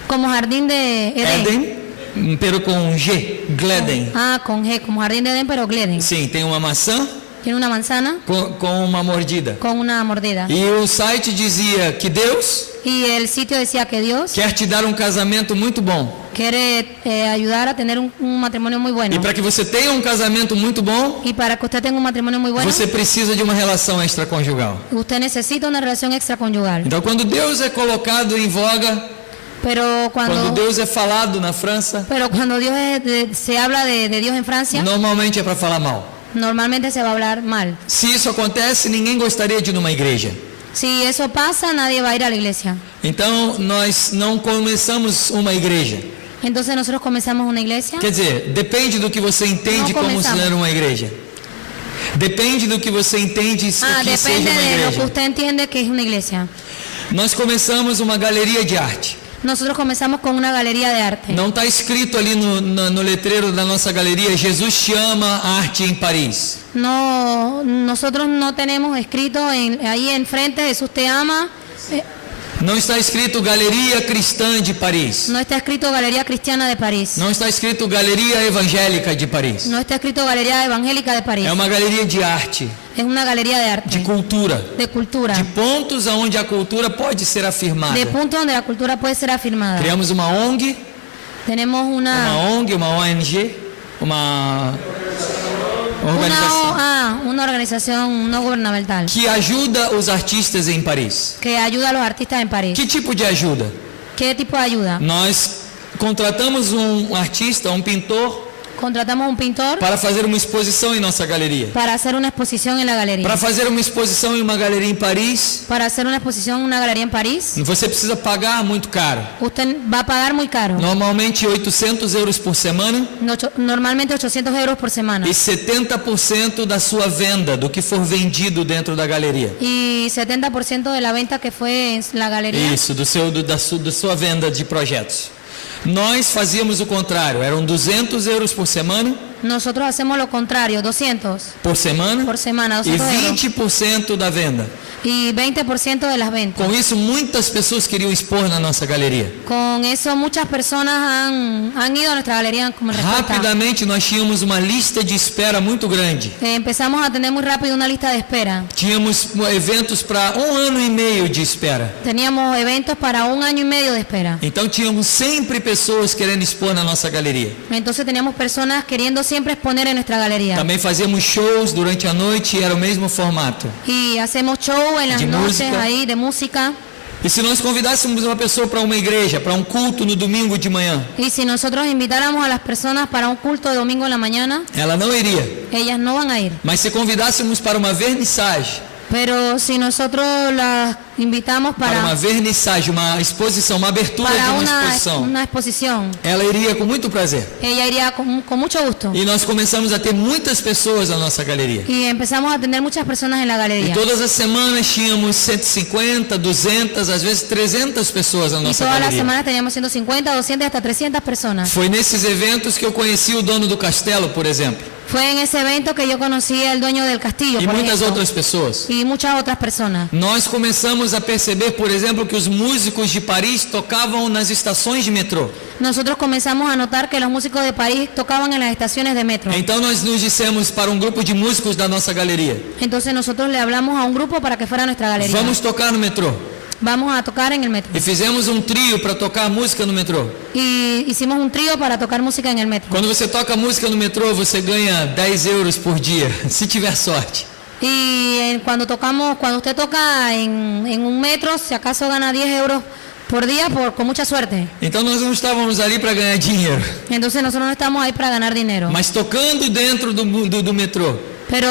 como jardín de Edén. Éden, pero com G, Gleden. Con G, como jardín de Edén, pero Gleden. Sim, tem uma maçã Tiene una manzana com uma mordida. con una mordida. E o site dizia que Deus Y el sitio decía que Dios quer te dar um casamento muito bom. quiere ayudar a tener un matrimonio muy bueno. E para que você tenha um casamento muito bom, Y para que usted tenga un matrimonio muy bueno, você precisa de uma relação extraconjugal. usted necesita una relación extraconyugal. Então, quando Deus é colocado em voga, Pero quando cuando Deus é falado na França, Dios se habla de Dios en Francia, normalmente é para falar mal. normalmente se va a hablar mal. Se isso acontece, ninguém gostaria de ir numa igreja. Si eso pasa, nadie va a ir a la iglesia. Então, nós não começamos uma igreja. Entonces nosotros comenzamos una iglesia. Quer dizer, depende do que você entende Não como começamos. ser uma igreja. Depende do que você entende o que Depende seja uma de lo que igreja. usted entiende que es una iglesia. Nós começamos uma galeria de arte. Nosotros comenzamos con una galería de arte. Não está escrito ali no letreiro da nossa galeria, Jesus chama arte em Paris. No, nosotros no tenemos escrito ahí enfrente, Jesús te ama. Não está escrito Galeria Cristã de Paris. No está escrito Galería Cristiana de París. Não está escrito Galeria Evangélica de Paris. No está escrito Galería Evangélica de París. É uma galeria de arte, Es una galería de arte, de cultura, de cultura, de pontos aonde a cultura pode ser afirmada. de puntos donde la cultura puede ser afirmada. Criamos uma ONG, Tenemos uma ONG, uma organização una organización no gubernamental que ajuda os artistas em Paris. que ayuda a los artistas en París. Que tipo de ajuda? ¿Qué tipo de ayuda? Nós contratamos um artista, um pintor, Contratamos un pintor para fazer uma exposição em nossa galeria. para hacer una exposición en la galería. Para fazer uma exposição em uma galeria em Paris, Para hacer una exposición en una galería en París, você precisa pagar muito caro. usted va a pagar muy caro. Normalmente 800 euros por semana Normalmente 800 euros por semana. e 70% da sua venda, do que for vendido dentro da galeria. Y 70% de la venta que fue en la galería. Isso, da sua venda de projetos. Nós fazíamos o contrário, eram 200 euros por semana Nosotros hacemos lo contrario, 200 por semana por semana, e 200 euros. 20% da venda. Y 20% de las ventas. Com isso, muitas pessoas queriam expor na nossa galeria. Con eso muchas personas han ido a nuestra galería como respuesta. Rapidamente, nós tínhamos uma lista de espera muito grande. Empezamos a tener muy rápido una lista de espera. Tínhamos eventos para 1 ano e meio de espera. Teníamos eventos para 1 año y medio de espera. Então tínhamos sempre pessoas querendo expor na nossa galeria. Entonces teníamos personas queriendo siempre exponer en nuestra galería. Também fazíamos shows durante a noite e era o mesmo formato. Y hacemos show en las De noches música. ahí de música. E se nós convidássemos uma pessoa para uma igreja, para um culto no domingo de manhã, Y si nosotros invitáramos a las personas para un culto de domingo en la mañana, ela não iria. ellas no van a ir. Mas se convidássemos para uma vernissage, Pero si nosotros las invitamos para uma para vernissage, uma exposição, uma abertura de uma exposição, una exposición, ela iria com muito prazer. ella iría con mucho gusto. E nós começamos a ter muitas pessoas na nossa galeria. Y empezamos a tener muchas personas en la E galería. todas as semanas tínhamos 150, 200, às vezes 300 pessoas na Y nossa todas las galeria. semanas teníamos 150, 200, hasta 300 personas. Foi nesses eventos que eu conheci o dono do castelo, por exemplo, Fue en ese evento que yo conocí al dueño del castillo, e por muitas ejemplo, outras pessoas. y muchas otras personas. Nós começamos a perceber, por exemplo, que os músicos de Paris tocavam nas estações de metrô. Nosotros comenzamos a notar que los músicos de París tocaban en las estaciones de metro. Então nós nos dissemos para um grupo de músicos da nossa galeria: Entonces nosotros le hablamos a un grupo para que fuera a nuestra galería. vamos tocar no metrô. Vamos a tocar en el metro. E fizemos um trio para tocar música no metrô. Y hicimos un trío para tocar música en el metro. Quando você toca música no metrô, você ganha 10 euros por dia, se tiver sorte. Y cuando usted toca en un metro, si acaso gana 10 euros por día, con mucha suerte. Então nós não estávamos ali para ganhar dinheiro, Entonces nosotros no estamos ahí para ganar dinero. mas tocando dentro do metrô. Pero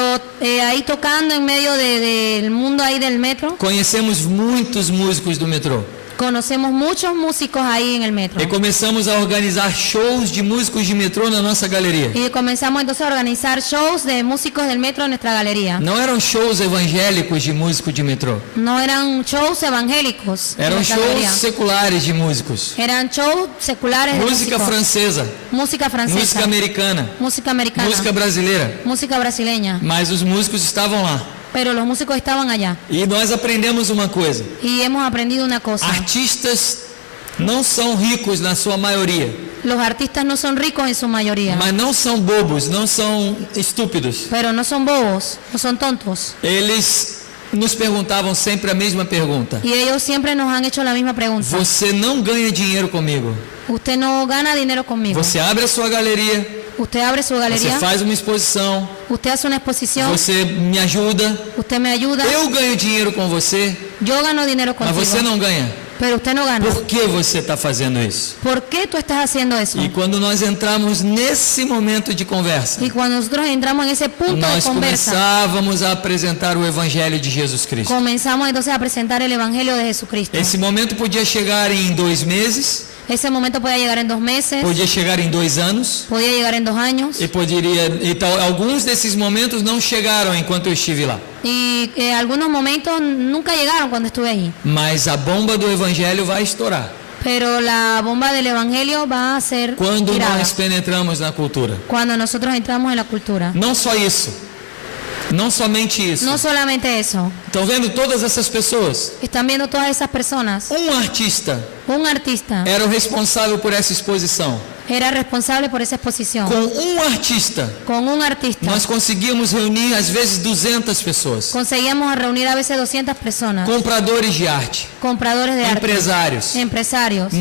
ahí tocando en medio del mundo ahí del metro, Conhecemos muitos músicos do metrô. conocemos muchos músicos ahí en el metro. E começamos a organizar shows de músicos de metrô na nossa galeria. Y comenzamos entonces a organizar shows de músicos del metro en nuestra galería. Não eram shows evangélicos de músico de metrô. No eran shows evangélicos en Eram nuestra shows galería. seculares de músicos. Eran shows seculares de Música músicos. francesa, Música francesa. música americana, Música americana. música brasileira. Música brasileña. Mas os músicos estavam lá. Pero los músicos estaban allá. E nós aprendemos uma coisa: Y hemos aprendido una cosa. artistas não são ricos na sua maioria, Los artistas no son ricos en su mayoría. mas não são bobos, não são estúpidos. Pero no son bobos, no son tontos. Eles nos perguntavam sempre a mesma pergunta: Y ellos siempre nos han hecho la misma pregunta. você não ganha dinheiro comigo? Usted no gana dinero conmigo. Você abre a sua galeria, Usted abre su você galería, faz uma exposição, usted hace una exposición, você me ajuda, usted me ayuda, eu ganho dinheiro com você, yo gano dinero mas contigo, você não ganha. pero usted no gana. Por que você está fazendo isso? ¿Por qué tú estás haciendo eso? E quando nós entramos nesse momento de conversa, Y cuando nosotros entramos en ese punto de nós conversa, começávamos a apresentar o Evangelho de Jesus Cristo. comenzamos entonces a presentar el Evangelio de Jesucristo. Esse momento podia chegar em 2 meses, Ese momento podía llegar en 2 meses, podia chegar em 2 anos, podía llegar en 2 años, alguns desses momentos não chegaram enquanto eu estive lá. y algunos momentos nunca llegaron cuando estuve ahí. Mas a bomba do Evangelho vai estourar Pero la bomba del Evangelio va a ser quando tirada nós penetramos na cultura. cuando nosotros entramos en la cultura. Não só isso, não somente isso. No solamente eso. Estão vendo todas essas pessoas? Están viendo todas esas personas. Artista Un artista era o responsável por essa exposição. era responsable por esa exposición. Com artista, Con un artista nós conseguimos reunir às vezes 200 pessoas. conseguíamos reunir a veces 200 personas, Compradores de arte, compradores de arte, empresários, empresarios,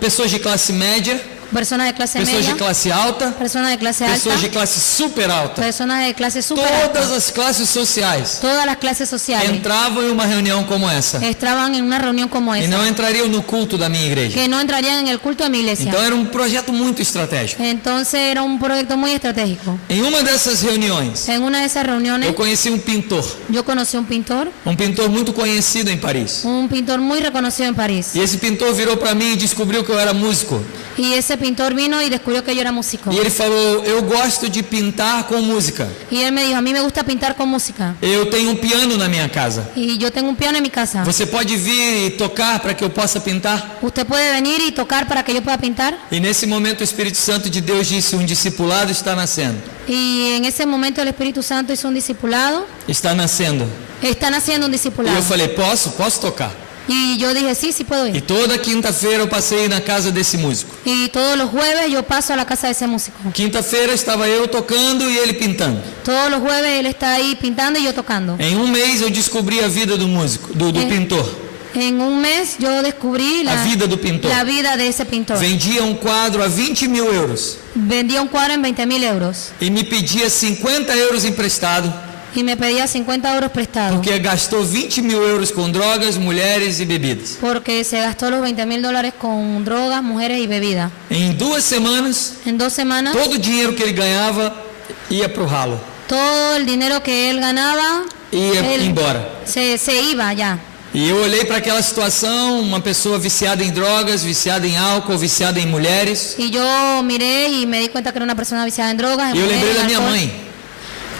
pessoas de classe média, personas de clase pessoas media, de classe alta, personas de clase alta, pessoas de classe super alta. personas de clase super Todas alta. as classes sociais Todas las clases sociales entravam em uma reunião como essa estaban en una reunión como e esa, não entrariam no culto da minha igreja. que no entrarían en el culto de mi iglesia. Então era um projeto muito estratégico. Entonces era un proyecto muy estratégico. Em uma dessas reuniões, En una de esas reuniones eu conheci um pintor yo conocí muito conhecido em Paris. un pintor muy reconocido en París. E esse pintor virou para mim e descobriu que eu era músico. Y ese pintor vino y descubrió que yo era músico. E ele falou, eu gosto de pintar com música. Y él me dijo, a mí me gusta pintar con música. Eu tenho um piano na minha casa. Y yo tengo un piano en mi casa. Você pode vir e tocar para que eu possa pintar? ¿Usted puede venir y tocar para que yo pueda pintar? E nesse momento o Espírito Santo de Deus disse, um discipulado está nascendo. Y en ese momento el Espíritu Santo hizo un discipulado. Está nascendo. Están haciendo un E discipulado. eu falei, posso tocar. Y yo dije, sí, sí puedo E ir. toda quinta-feira eu passei na casa desse músico. Y todos los jueves yo paso a la casa de ese músico. Quinta-feira estava eu tocando e ele pintando. Todos los jueves él está ahí pintando y yo tocando. Em um mês eu descobri a vida do músico, do pintor. En un mes yo descubrí A vida do pintor. la vida de ese pintor. Vendia um quadro a 20 mil euros. Vendía un cuadro en 20.000 euros E me pedia 50 euros emprestado, y me pedía 50 euros prestados porque gastou 20 mil euros com drogas, mulheres e bebidas. porque se gastó los 20.000 dólares con drogas, mujeres y bebida. Em 2 semanas, En 2 semanas todo o dinheiro que ele ganhava ia para o ralo, todo el dinero que él ganaba ia él embora. se iba ya. E eu olhei para aquela situação, uma pessoa viciada em drogas, viciada em álcool, viciada em mulheres. Y yo miré y me di cuenta que era una persona viciada en drogas, en E eu mujeres, lembrei da en minha alcohol. mãe.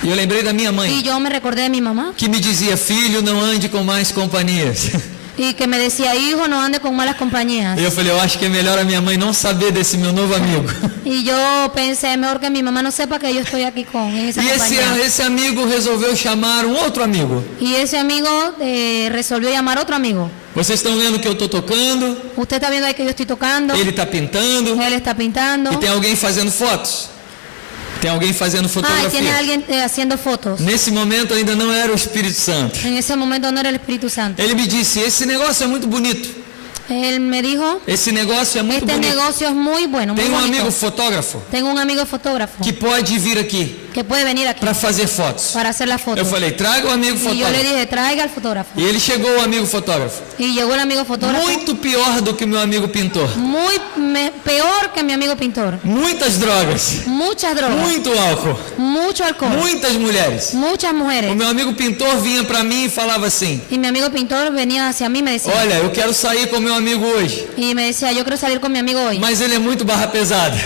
E eu lembrei da minha Y mãe, yo me recordé de mi mamá que me dizia, filho, não ande com mais companhias. y que me decía, hijo, no ande con malas compañías. E eu falei, eu acho que é melhor a minha mãe não saber desse meu novo amigo. Y yo pensé, mejor que mi mamá no sepa que yo estoy aquí en esa E compañía. esse amigo resolveu chamar um outro amigo. Y ese amigo resolvió llamar a otro amigo. Vocês estão vendo que eu estou tocando, Usted está viendo ahí que yo estoy tocando, ele está pintando, él está pintando. e tem alguém fazendo fotos. Tem alguém fazendo Ah, y tiene fotografia. alguien haciendo fotos. Nesse momento ainda não era o Espírito Santo. En ese momento no era el Espíritu Santo. Ele me disse, esse negócio é muito bonito. Él me dijo, Esse negócio é muito este bonito. negocio es muy bueno, muy Tem um bonito. amigo fotógrafo Tengo un amigo fotógrafo que pode vir aqui que puede venir aquí para fazer fotos. para hacer las Eu fotos. falei, traga o amigo Y yo le fotógrafo. dije, traiga al fotógrafo. E ele chegou, o amigo fotógrafo. Y llegó el amigo fotógrafo, Muito pior do que meu amigo pintor. peor que mi amigo pintor. Muitas drogas, Muchas drogas, muito álcool, mucho alcohol, muitas mulheres. muchas O mujeres. meu amigo pintor vinha para mim e falava assim, Y mi amigo pintor venía hacia mí y me decía, olha, eu quero sair com meu amigo hoje, y me decía, yo quiero salir con mi amigo hoy, mas ele é muito barra pesada.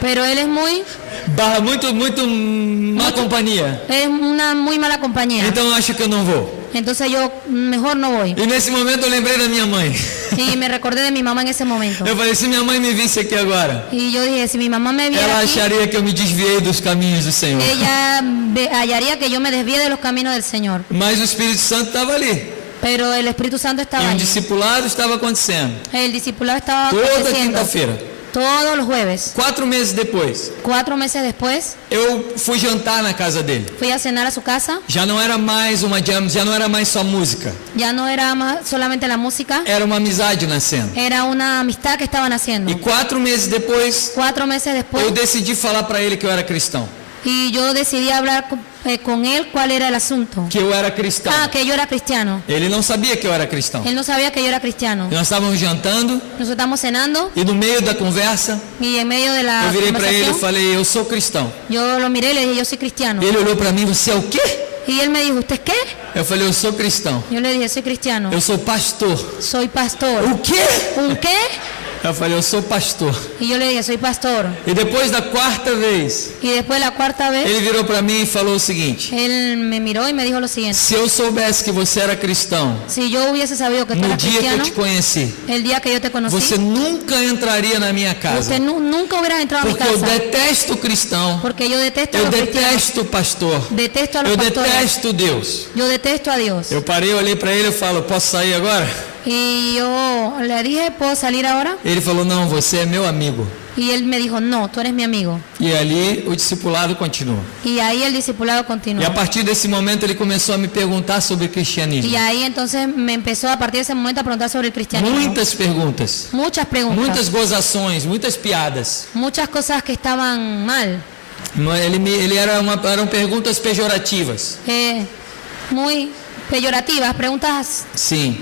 pero él es Muito má companhia. una muy mala compañía. Então eu acho que eu não vou. Entonces yo mejor no voy. E nesse momento eu lembrei da minha mãe. Y me recordé de mi mamá en ese momento. Eu falei, se minha mãe me visse aqui agora, Y yo dije, si mi mamá me viera ela aquí, acharia que eu me desviei dos caminhos do Senhor. ella hallaría que yo me desvíe de los caminos del Señor. Mas o Espírito Santo estava ali. Pero el Espíritu Santo E estaba um ahí. discipulado estava acontecendo. El discipulado estaba Toda aconteciendo quinta-feira. todos los jueves. 4 meses depois, 4 meses después, eu fui jantar na casa dele. fui a cenar a su casa. Já não era mais uma jam, já não era mais só música. Ya no era más solamente la música, Era uma amizade nascendo. era una amistad que estaban E haciendo. 4 meses depois, 4 meses después, eu decidi falar para ele que eu era cristão. y yo decidí hablar con él cuál era el asunto. Que eu era cristão. Ah, que yo era cristiano. Ele não sabia que eu era cristão. Él no sabía que yo era cristiano. Nós estávamos jantando Nosotros estamos cenando e no meio da conversa, y en medio de la eu virei para ele e conversación, falei, eu sou cristão. yo lo miré y le dije, yo soy cristiano. Ele olhou para mim, você é o quê? Y él me dijo, ¿usted qué? Eu falei, eu sou cristão. Yo le dije, soy cristiano. Eu sou pastor. Soy pastor. O quê? ¿Un qué? Eu falei, eu sou pastor. Y yo le dije, soy pastor. E depois da quarta vez, Y después la cuarta vez, ele virou para mim e falou o seguinte, él me miró y me dijo lo siguiente. se eu soubesse que você era cristão, Si yo hubiese sabido que tú no eras dia que eu cristiano, te conheci, el día que yo te conocí, você nunca entraria na minha casa. usted nunca hubiera entrado a mi Porque eu casa. detesto cristão, Porque yo detesto a eu los cristianos. detesto o pastor, Detesto a los eu pastores. detesto Deus. Yo detesto a Dios. Eu parei, olhei para ele e falo, posso sair agora? Y yo le dije, ¿puedo salir ahora? Ele falou, não, você é meu amigo. Y él me dijo, no, tú eres mi amigo. E ali o discipulado continua. Y ahí el discipulado E continuó. a partir desse momento ele começou a me perguntar sobre cristianismo. Y ahí entonces me empezó a partir de ese momento a preguntar sobre el cristianismo. Muitas perguntas, Muchas preguntas. muitas gozações, muitas piadas. Muchas cosas que estaban mal. Eram perguntas pejorativas. Muy peyorativas, preguntas, Sim.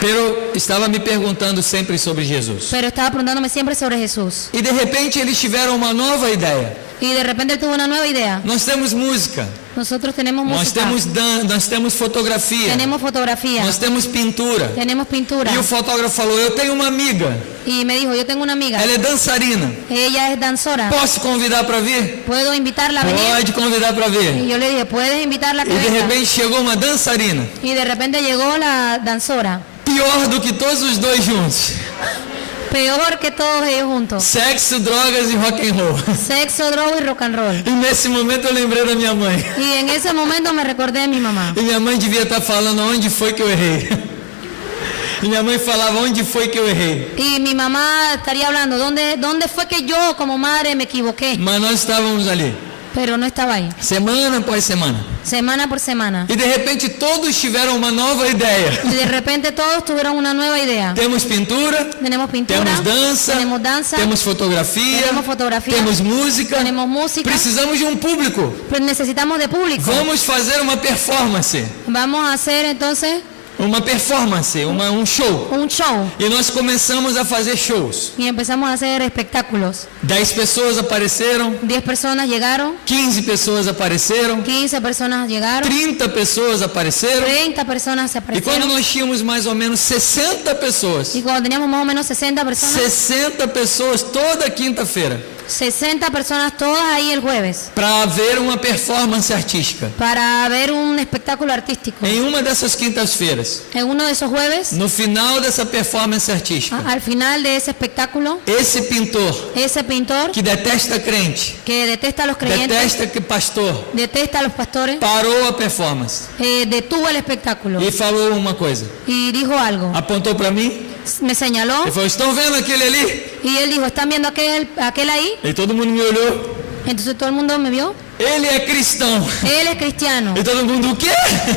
Pero estava me perguntando sempre sobre Jesus. pero estaba preguntándome siempre sobre Jesús. E de repente eles tiveram uma nova ideia. Y de repente él tuvo una nueva idea. Nós temos música. Nosotros tenemos música, nós temos fotografia, tenemos fotografía, nós temos pintura. tenemos pintura. E o fotógrafo falou, eu tenho uma amiga, Y me dijo, yo tengo una amiga, ela é dançarina, ella es danzora, posso convidar para vir? ¿puedo invitarla a venir? Pode convidar para vir. Y yo le dije, ¿puedes invitarla a que E de venga? repente chegou uma dançarina, Y de repente llegó la danzora, pior do que todos os dois juntos. peor que todos ellos juntos. Sexo, drogas e rock and roll. Sexo, droga y rock and roll. E nesse momento eu lembrei da minha mãe. Y en ese momento me recordé de mi mamá. E minha mãe devia estar falando onde foi que eu errei. E minha mãe falava onde foi que eu errei. Y mi mamá estaría hablando, ¿dónde fue que yo como madre me equivoqué? Mas nós estávamos ali, Pero no estaba ahí, semana após semana. semana por semana. E de repente todos tiveram uma nova ideia. Y de repente todos tuvieron una nueva idea. Temos pintura, Tenemos pintura, temos dança, tenemos danza, temos fotografia, tenemos fotografía, temos música. tenemos música, Precisamos de um público. pero necesitamos de público. Vamos fazer uma performance. Vamos a hacer entonces Uma performance, um show. un show. E nós começamos a fazer shows. Y empezamos a hacer espectáculos. 10 pessoas apareceram, 10 personas llegaron, 15 pessoas apareceram, 15 personas llegaron, 30 pessoas apareceram. 30 personas se E quando aparecieron. nós tínhamos mais ou menos 60 pessoas, Y cuando teníamos más o menos 60 personas, 60 pessoas toda quinta-feira, 60 personas todas ahí el jueves, para ver uma performance artística. para ver un espectáculo artístico. Em uma dessas quintas-feiras, En uno de esos jueves, no final dessa performance artística, al final de ese espectáculo, esse pintor ese pintor que detesta crente, que detesta a los creyentes, detesta que pastor, detesta a los pastores, parou a performance detuvo el espectáculo e falou uma coisa. y dijo algo. Apontou para mim Me señaló e falou: estão vendo aquele ali? y él dijo, ¿están viendo aquel ahí? E todo mundo me olhou. Entonces todo el mundo me vio. Ele é cristão. Él es cristiano. E todo mundo, o quê?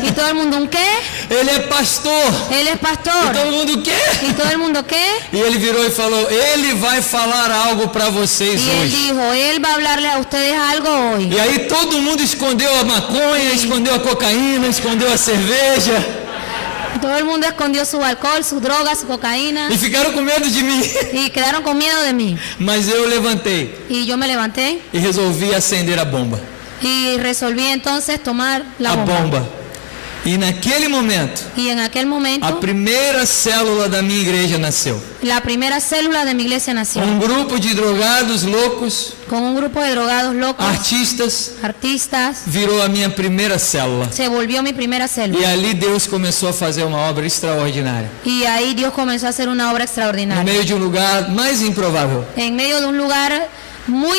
Y todo el mundo, ¿un qué? Ele é pastor. Él es E pastor. todo mundo, o quê? Y todo el mundo, ¿qué? E ele virou e falou: ele vai falar algo para vocês Y él hoje. dijo, él va a hablarle a ustedes algo hoy. E aí todo mundo escondeu a maconha, escondeu a cocaína, escondeu a cerveja Todo el mundo escondió su alcohol, su droga, su cocaína e ficaram com medo de mim. y quedaron con miedo de mí. Mas eu levantei Y yo me levanté e resolvi acender a bomba. y resolví entonces tomar la A bomba. bomba. E naquele momento, Y en aquel a momento, primeira célula da minha igreja nasceu. la primera célula de mi iglesia nació. Um grupo de drogados loucos, Con un grupo de drogados locos, artistas, artistas, virou a minha primeira célula. se volvió mi primera E célula. ali Deus começou a fazer uma obra extraordinária. Y ahí Dios comenzó a hacer una obra No extraordinaria. meio de um lugar mais improvável. En medio de un lugar muy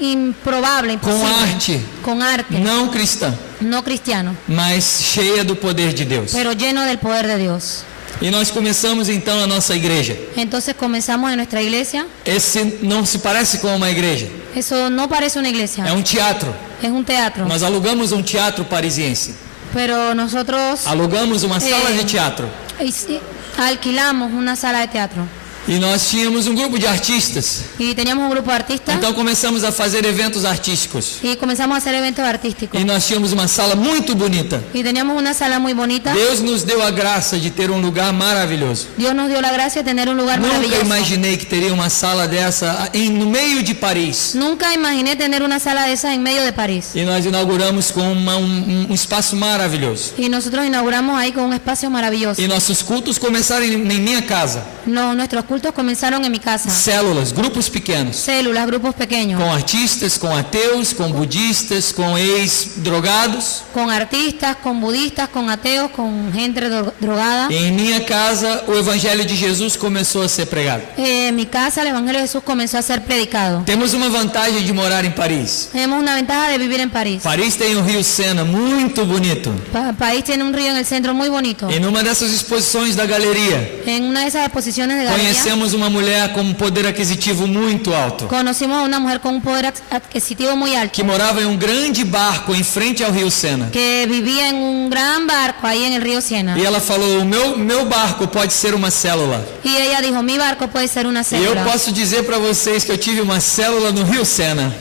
improbable, Com imposible, arte, con arte, não cristã, no cristiano, mas cheia do poder de Deus. pero lleno del poder de Dios. E nós começamos então a nossa igreja. Entonces comenzamos en nuestra iglesia. Esse não se parece com uma igreja, Eso no parece una iglesia, é um teatro. es un teatro. Nós alugamos um teatro parisiense. Pero nosotros Alugamos uma sala de teatro. alquilamos una sala de teatro E nós tínhamos um grupo de artistas. y teníamos un grupo de artistas Então começamos a fazer eventos artísticos. y comenzamos a hacer eventos artísticos. E nós tínhamos uma sala muito bonita. Y teníamos una sala muy bonita. Deus nos deu a graça de ter um lugar maravilhoso. Dios nos dio la gracia de tener un lugar Nunca maravilloso. imaginei que teria uma sala dessa no meio de Paris. Nunca imaginé tener una sala de esas en medio de París. E nós inauguramos com um espaço maravilhoso. Y nosotros inauguramos ahí con un espacio maravilloso. E nossos cultos começaram em minha casa. No, nuestros cultos comenzaron en mi casa. Células, grupos pequenos. Células, grupos pequeños. Com artistas, com ateus, com budistas, com ex-drogados. Con artistas, con budistas, con ateos, con gente drogada. E em minha casa o Evangelho de Jesus começou a ser pregado. En mi casa el Evangelio de Jesús comenzó a ser predicado. Temos uma vantagem de morar em Paris. Tenemos una ventaja de vivir en París. Paris tem o Rio Sena, muito bonito. País tiene un río en el centro muy bonito. E numa dessas exposições da galeria, En una de esas exposiciones de galería conhecemos uma mulher com um poder aquisitivo muito alto, conocimos a una mujer con un poder adquisitivo muy alto que morava em um grande barco em frente ao Rio Sena. que vivía en un gran barco ahí en el río Siena. E ela falou: meu barco pode ser uma célula. Y ella dijo, mi barco puede ser una E eu célula. posso dizer para vocês que eu tive uma célula no Rio Sena.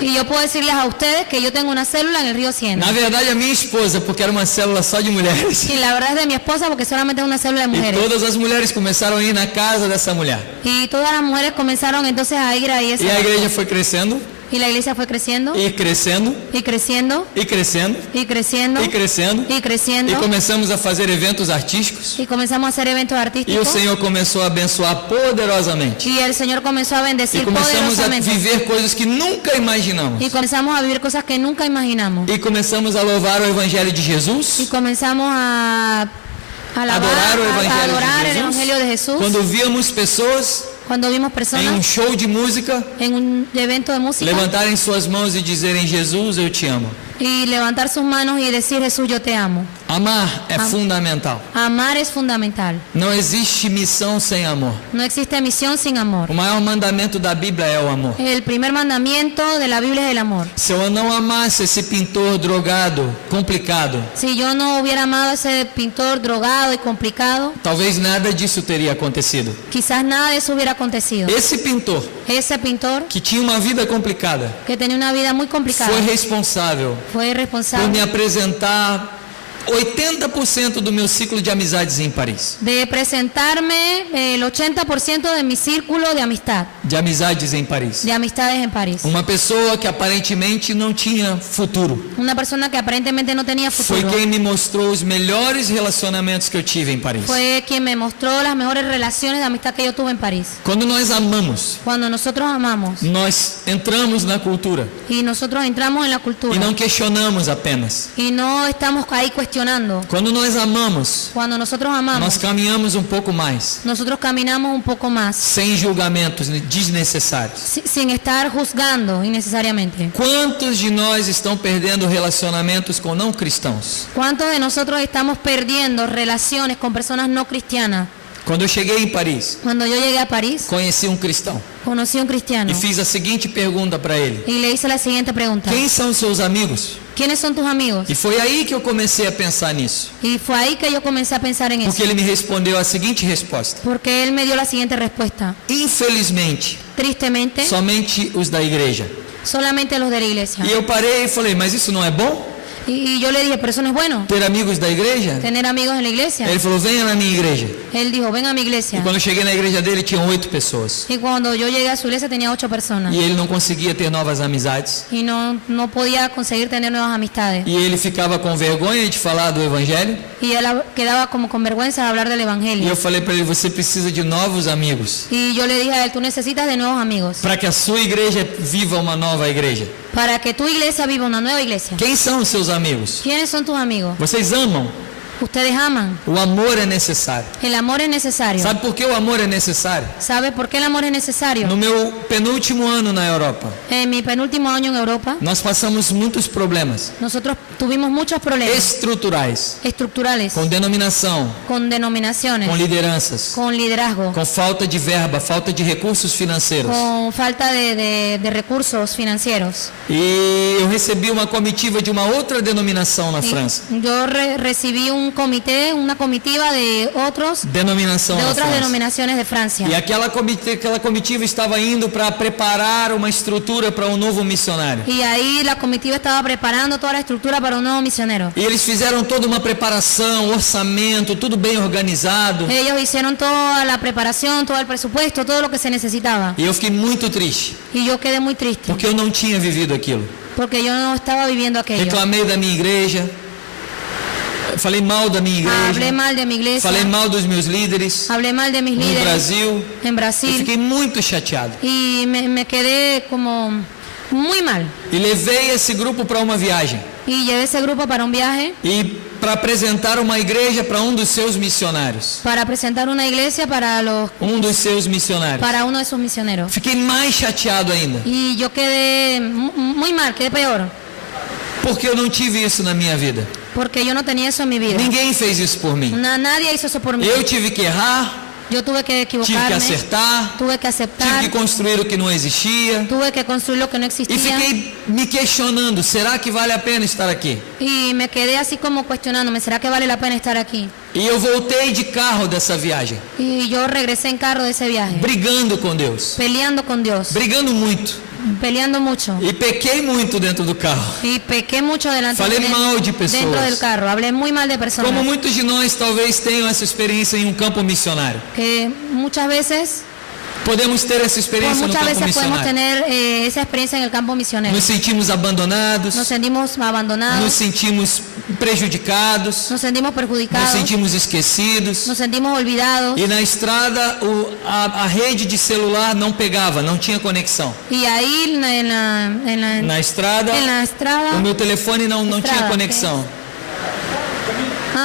Y yo puedo decirles a ustedes que yo tengo una célula en el río Siena. Na verdade, a minha esposa, porque era uma célula só de mulheres. Y la verdad es de mi esposa porque solamente es una célula de E mujeres. todas as mulheres começaram a ir na casa dessa mulher. Y todas las mujeres comenzaron entonces a ir ahí a ese E a barco. igreja foi crescendo. Y la iglesia fue creciendo e crescendo, y creciendo e crescendo, y creciendo e crescendo. y creciendo. E começamos a fazer eventos artísticos. Y comenzamos a hacer eventos E o artísticos. Senhor começou a abençoar poderosamente. Y el Señor comenzó a E bendecir começamos a poderosamente. viver coisas que nunca imaginamos. Y comenzamos a vivir cosas que nunca imaginamos. E começamos a louvar o Evangelho de Y Jesus, comenzamos a alabar, adorar o a Evangelho adorar el de Evangelio de Jesus. Jesús. Quando víamos pessoas Cuando vimos em personas show de música en un evento de música levantarem suas mãos e dizerem: Jesus, eu te amo. y levantar sus manos y decir: Jesús, yo te amo. Amar é fundamental. Amar es fundamental. Não existe missão sem amor. No existe misión sin amor. O maior mandamento da Bíblia é o amor. El primer mandamiento de la Biblia es el amor. Se eu não amasse esse pintor drogado, complicado, Si yo no hubiera amado a ese pintor drogado y complicado, talvez nada disso teria acontecido. quizás nada de eso hubiera acontecido. Esse pintor, Ese pintor que tinha uma vida complicada, que tenía una vida muy complicada foi responsável fue por me responsable apresentar 80% do meu ciclo de amizades em Paris. de presentarme el 80% de mi círculo de amistad, De amizades em Paris. de amistades en París. Uma pessoa que aparentemente não tinha futuro. Una persona que aparentemente no tenía Foi futuro. quem me mostrou os melhores relacionamentos que eu tive em Paris. Fue quien me mostró las mejores relaciones de amistad que yo tuve en París. Quando nós amamos, Cuando nosotros amamos nós entramos na cultura y nosotros entramos en la cultura e não questionamos apenas. y no estamos ahí cuestionando. Quando nós amamos, Cuando nosotros nós amamos, caminhamos um pouco mais, nosotros caminamos un poco más sem julgamentos desnecessários. sin estar juzgando innecesariamente. Quantos de nós estão perdendo relacionamentos com não cristãos? ¿Cuántos de nosotros estamos perdiendo relaciones con personas no cristianas? Quando eu cheguei em Paris, Cuando yo llegué a París, conheci um cristão conocí a un cristiano e fiz a seguinte pergunta para ele: y le hice la siguiente pregunta. quem são seus amigos? ¿Quiénes son tus amigos? E foi aí que eu comecei a pensar nisso, Y fue ahí que yo comencé a pensar en eso. porque ele me respondeu a seguinte resposta: Porque él me dio la siguiente respuesta. infelizmente, Tristemente, somente os da igreja. solamente los de la iglesia. E eu parei e falei: mas isso não é bom? Y yo le dije, pero eso no es bueno, Ter amigos da igreja? tener amigos en la iglesia. Ele falou: venha na minha igreja. Él dijo, ven a mi E iglesia. quando eu cheguei na igreja dele, tinham 8 pessoas. Y cuando yo llegué a su iglesia tenía 8 personas. E ele não conseguia ter novas amizades. Y no podía conseguir tener nuevas amistades. E ele ficava com vergonha de falar do evangelho. Y él quedaba como con vergüenza de hablar del E evangelio. eu falei para ele: você precisa de novos amigos. Y yo le dije a él, tú necesitas de nuevos amigos. Para que a sua igreja viva uma nova igreja. Para que tu iglesia viva una nueva iglesia. Quem são os seus amigos? ¿Quiénes son tus amigos? Vocês amam? Ustedes aman. O amor é necessário. El amor es necesario. Sabe por que o amor é necessário? ¿Sabe por qué el amor es necesario? No meu penúltimo ano na Europa, En mi penúltimo año en Europa, nós passamos muitos problemas nosotros tuvimos muchos problemas estruturais, estructurales, com denominação, con denominaciones, com lideranças, con liderazgo, com falta de verba, falta de recursos financeiros. con falta de recursos financieros. E eu recebi uma comitiva de uma outra denominação na Y França. yo recibí un comité, una comitiva de Denominação na otras França. denominaciones de Francia. E aquela comitiva estava indo para preparar uma estrutura para um novo missionário. Y ahí la comitiva estaba preparando toda la estructura para un nuevo misionero. E eles fizeram toda uma preparação, orçamento, tudo bem organizado. Ellos hicieron toda la preparación, todo el presupuesto, todo lo que se necesitaba. E eu fiquei muito triste, Y yo quedé muy triste porque eu não tinha vivido aquilo. porque yo no estaba viviendo aquello. Reclamei da minha igreja, falei mal da minha Hablé igreja, mal de mi iglesia, falei mal dos meus líderes hablé mal de mis no líderes Brasil. en Eu Brasil fiquei muito chateado. y me quedé como muy mal. E levei esse grupo para uma viagem. Y llevé ese grupo para un viaje E para apresentar uma igreja para um dos seus missionários. para presentar una iglesia para Um dos seus missionários. para uno de sus misioneros. Fiquei mais chateado ainda, Y yo quedé muy mal, quedé peor, porque eu não tive isso na minha vida. porque yo no tenía eso en mi vida. Ninguém fez isso por mim. Nadie hizo eso por mí. Eu tive que errar, Yo tuve que tive que equivocarme, acertar, tuve que tive aceptar, que construir o que não existia. tuve que construir lo que no E existía. fiquei me questionando, será que vale a pena estar aqui? Y me quedé así como cuestionándome, ¿será que vale la pena estar aquí? E eu voltei de carro dessa viagem, Y yo regresé en carro de ese viaje, brigando com Deus, peleando con Dios, brigando muito. peleando mucho. E pequei muito dentro do carro. Y pequé mucho delante Falei mal de pessoas. dentro del carro, hablé muy mal de personas. Como muitos de nós talvez tenham essa experiência em um campo missionário. Que muchas veces Podemos ter essa Pues experiência no muchas campo veces podemos missionário. tener esa experiencia en el campo misionero. Nos sentimos abandonados, Nos sentimos nos abandonados, sentimos prejudicados, nos sentimos nos perjudicados, sentimos esquecidos. nos sentimos olvidados. E na estrada a rede de celular não pegava, não tinha conexão. Y ahí Na estrada, en la estrada, o meu telefone não tinha Estrada, conexão.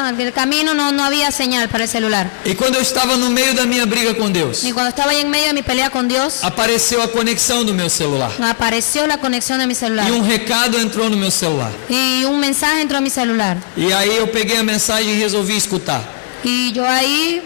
en el camino no había señal para el celular. E quando eu estava no meio da minha briga com Deus, Y cuando estaba ahí en medio de mi pelea con Dios, apareceu a conexão do meu celular. apareció la conexión de mi celular. E um recado entrou no meu celular. Y un mensaje entró a mi celular. E aí eu peguei a mensagem e resolvi escutar. Y yo ahí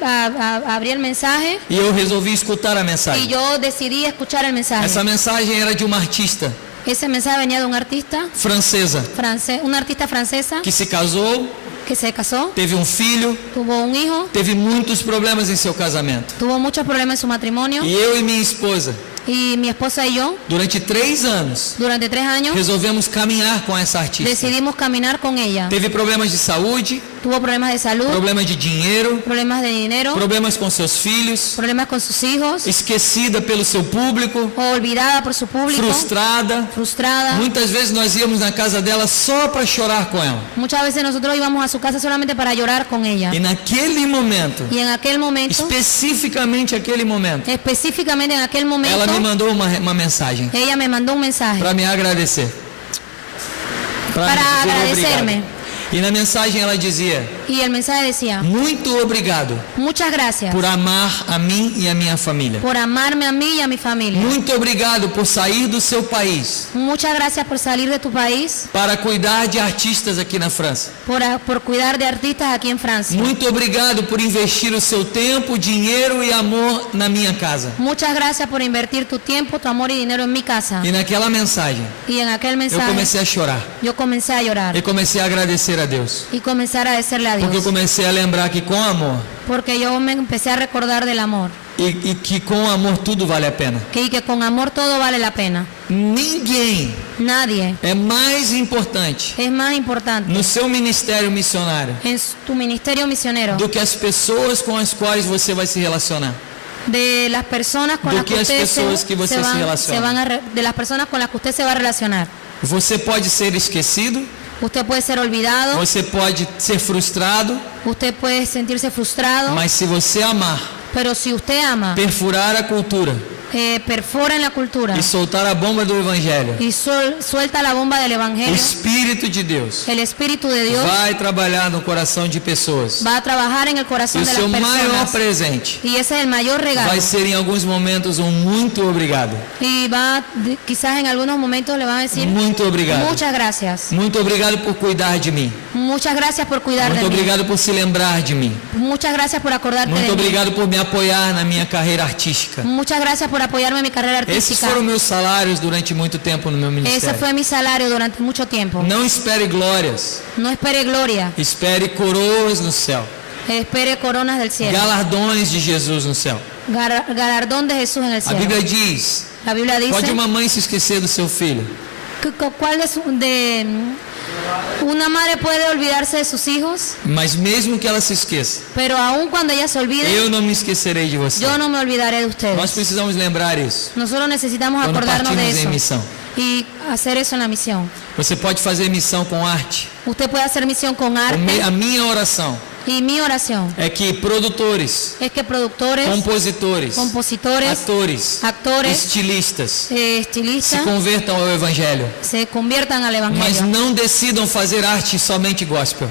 abrí el mensaje E eu resolvi escutar a y mensagem. yo decidí escuchar el mensaje. Essa mensagem era de uma artista Ese mensaje venía de un artista francesa francés, una artista francesa que se casou, que se casó, teve um filho, tuvo un hijo, teve muitos problemas em seu casamento. tuvo muchos problemas en su matrimonio. E eu e minha esposa, Y mi esposa y yo, durante 3 anos, durante 3 años, resolvemos caminhar com essa artista. decidimos caminar con ella. Teve problemas de saúde, Tuvo problemas de salud, problemas de dinheiro, problemas de dinero, problemas com seus filhos, problemas con sus hijos, esquecida pelo seu público, olvidada por su público, frustrada. frustrada. Muitas vezes nós íamos na casa dela só para chorar com ela. Muchas veces nosotros íbamos a su casa solamente para llorar con ella. E naquele momento, Y en aquel momento, especificamente aquele momento, específicamente en aquel momento, ela me mandou uma mensagem ella me mandó un mensaje para me agradecer. Pra para me dizer agradecerme. obrigado. E na mensagem ela dizia: Y el mensaje decía: muito obrigado muchas gracias por amar a mim e a minha família. por amarme a mí y a mi familia. Muito obrigado por sair do seu país Muchas gracias por salir de tu país, para cuidar de artistas aqui na França. por cuidar de artistas aquí en Francia. Muito obrigado por investir o seu tempo, dinheiro e amor na minha casa. Muchas gracias por invertir tu tiempo, tu amor y dinero en mi casa. E naquela mensagem, Y en aquel eu mensaje comecei a chorar. yo comencé a llorar E comecei a agradecer a Deus. y comencé a agradecerle a Porque eu Dios. comecei a lembrar que com amor, Porque yo me empecé a recordar del amor. e que com amor tudo vale a pena. Y que con amor todo vale la pena. Ninguém Nadie é mais importante es más importante no seu ministério missionário en tu ministerio misionero do que as pessoas com as quais você vai se relacionar. de las personas con Do las que que as usted pessoas que você se relaciona. de las personas con las que usted se va a relacionar. Você pode ser esquecido, Usted puede ser olvidado, você pode ser frustrado, usted puede sentirse frustrado, mas se você amar, pero si usted ama, perfurar a cultura perfora en la cultura e soltar a bomba do Evangelho, y suelta la bomba del o Evangelio, Espírito de Deus el Espíritu de Dios vai trabalhar no coração de pessoas. va a trabajar en el E corazón o de seu las maior personas. presente Y ese es el mayor regalo. vai ser em alguns momentos muito obrigado. Y quizás en algunos momentos le van a decir, Muito obrigado. muchas gracias. Muito obrigado por cuidar de mim. Muchas gracias por cuidar Muito de mí. obrigado por se lembrar de mim. Muchas gracias por acordarte Muito de mí. obrigado por me apoiar na minha carreira artística. Muchas gracias por apoyarme en mi carrera Esses artística. foram meus salários durante muito tempo no meu Ese ministério. fue mi salario durante mucho tiempo. Não espere glórias, No espere gloria, espere coroas no céu, espere coronas del cielo. galardões de Jesus no céu. Galardón de Jesús en el A cielo. Bíblia diz: La Biblia dice, pode uma mãe se esquecer do seu filho, ¿cuál de una madre puede olvidarse de sus hijos? mas mesmo que ela se esqueça, Pero aun cuando ella se olvide, eu não me esquecerei de você. yo no me olvidaré de Nós ustedes. precisamos lembrar isso Nosotros necesitamos quando acordarnos de partimos em eso missão. y hacer eso en la misión. Você pode fazer missão com arte. Usted puede hacer misión con arte, A minha oração y mi oración é que produtores, es que productores, compositores, compositores, actores, estilistas se estilistas convertam ao Evangelho, se conviertan al mas Evangelio, não decidam fazer arte somente gospel.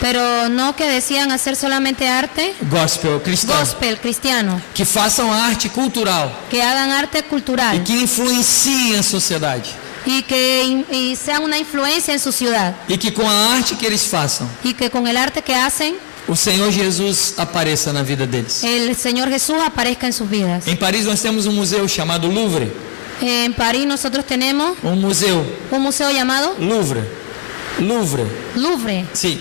pero no que decían hacer solamente arte, Gospel cristão. gospel cristiano, Que façam arte cultural que hagan arte e cultural que influenciem a sociedade. y que sean una influencia en su ciudad E que com a arte que eles façam, y que con el arte que hacen o Senhor Jesus apareça na vida deles. el Señor Jesús aparezca en sus vidas. Em Paris nós temos um museu chamado Louvre. En París nosotros tenemos Um museu un museo llamado Louvre. Louvre, Sim.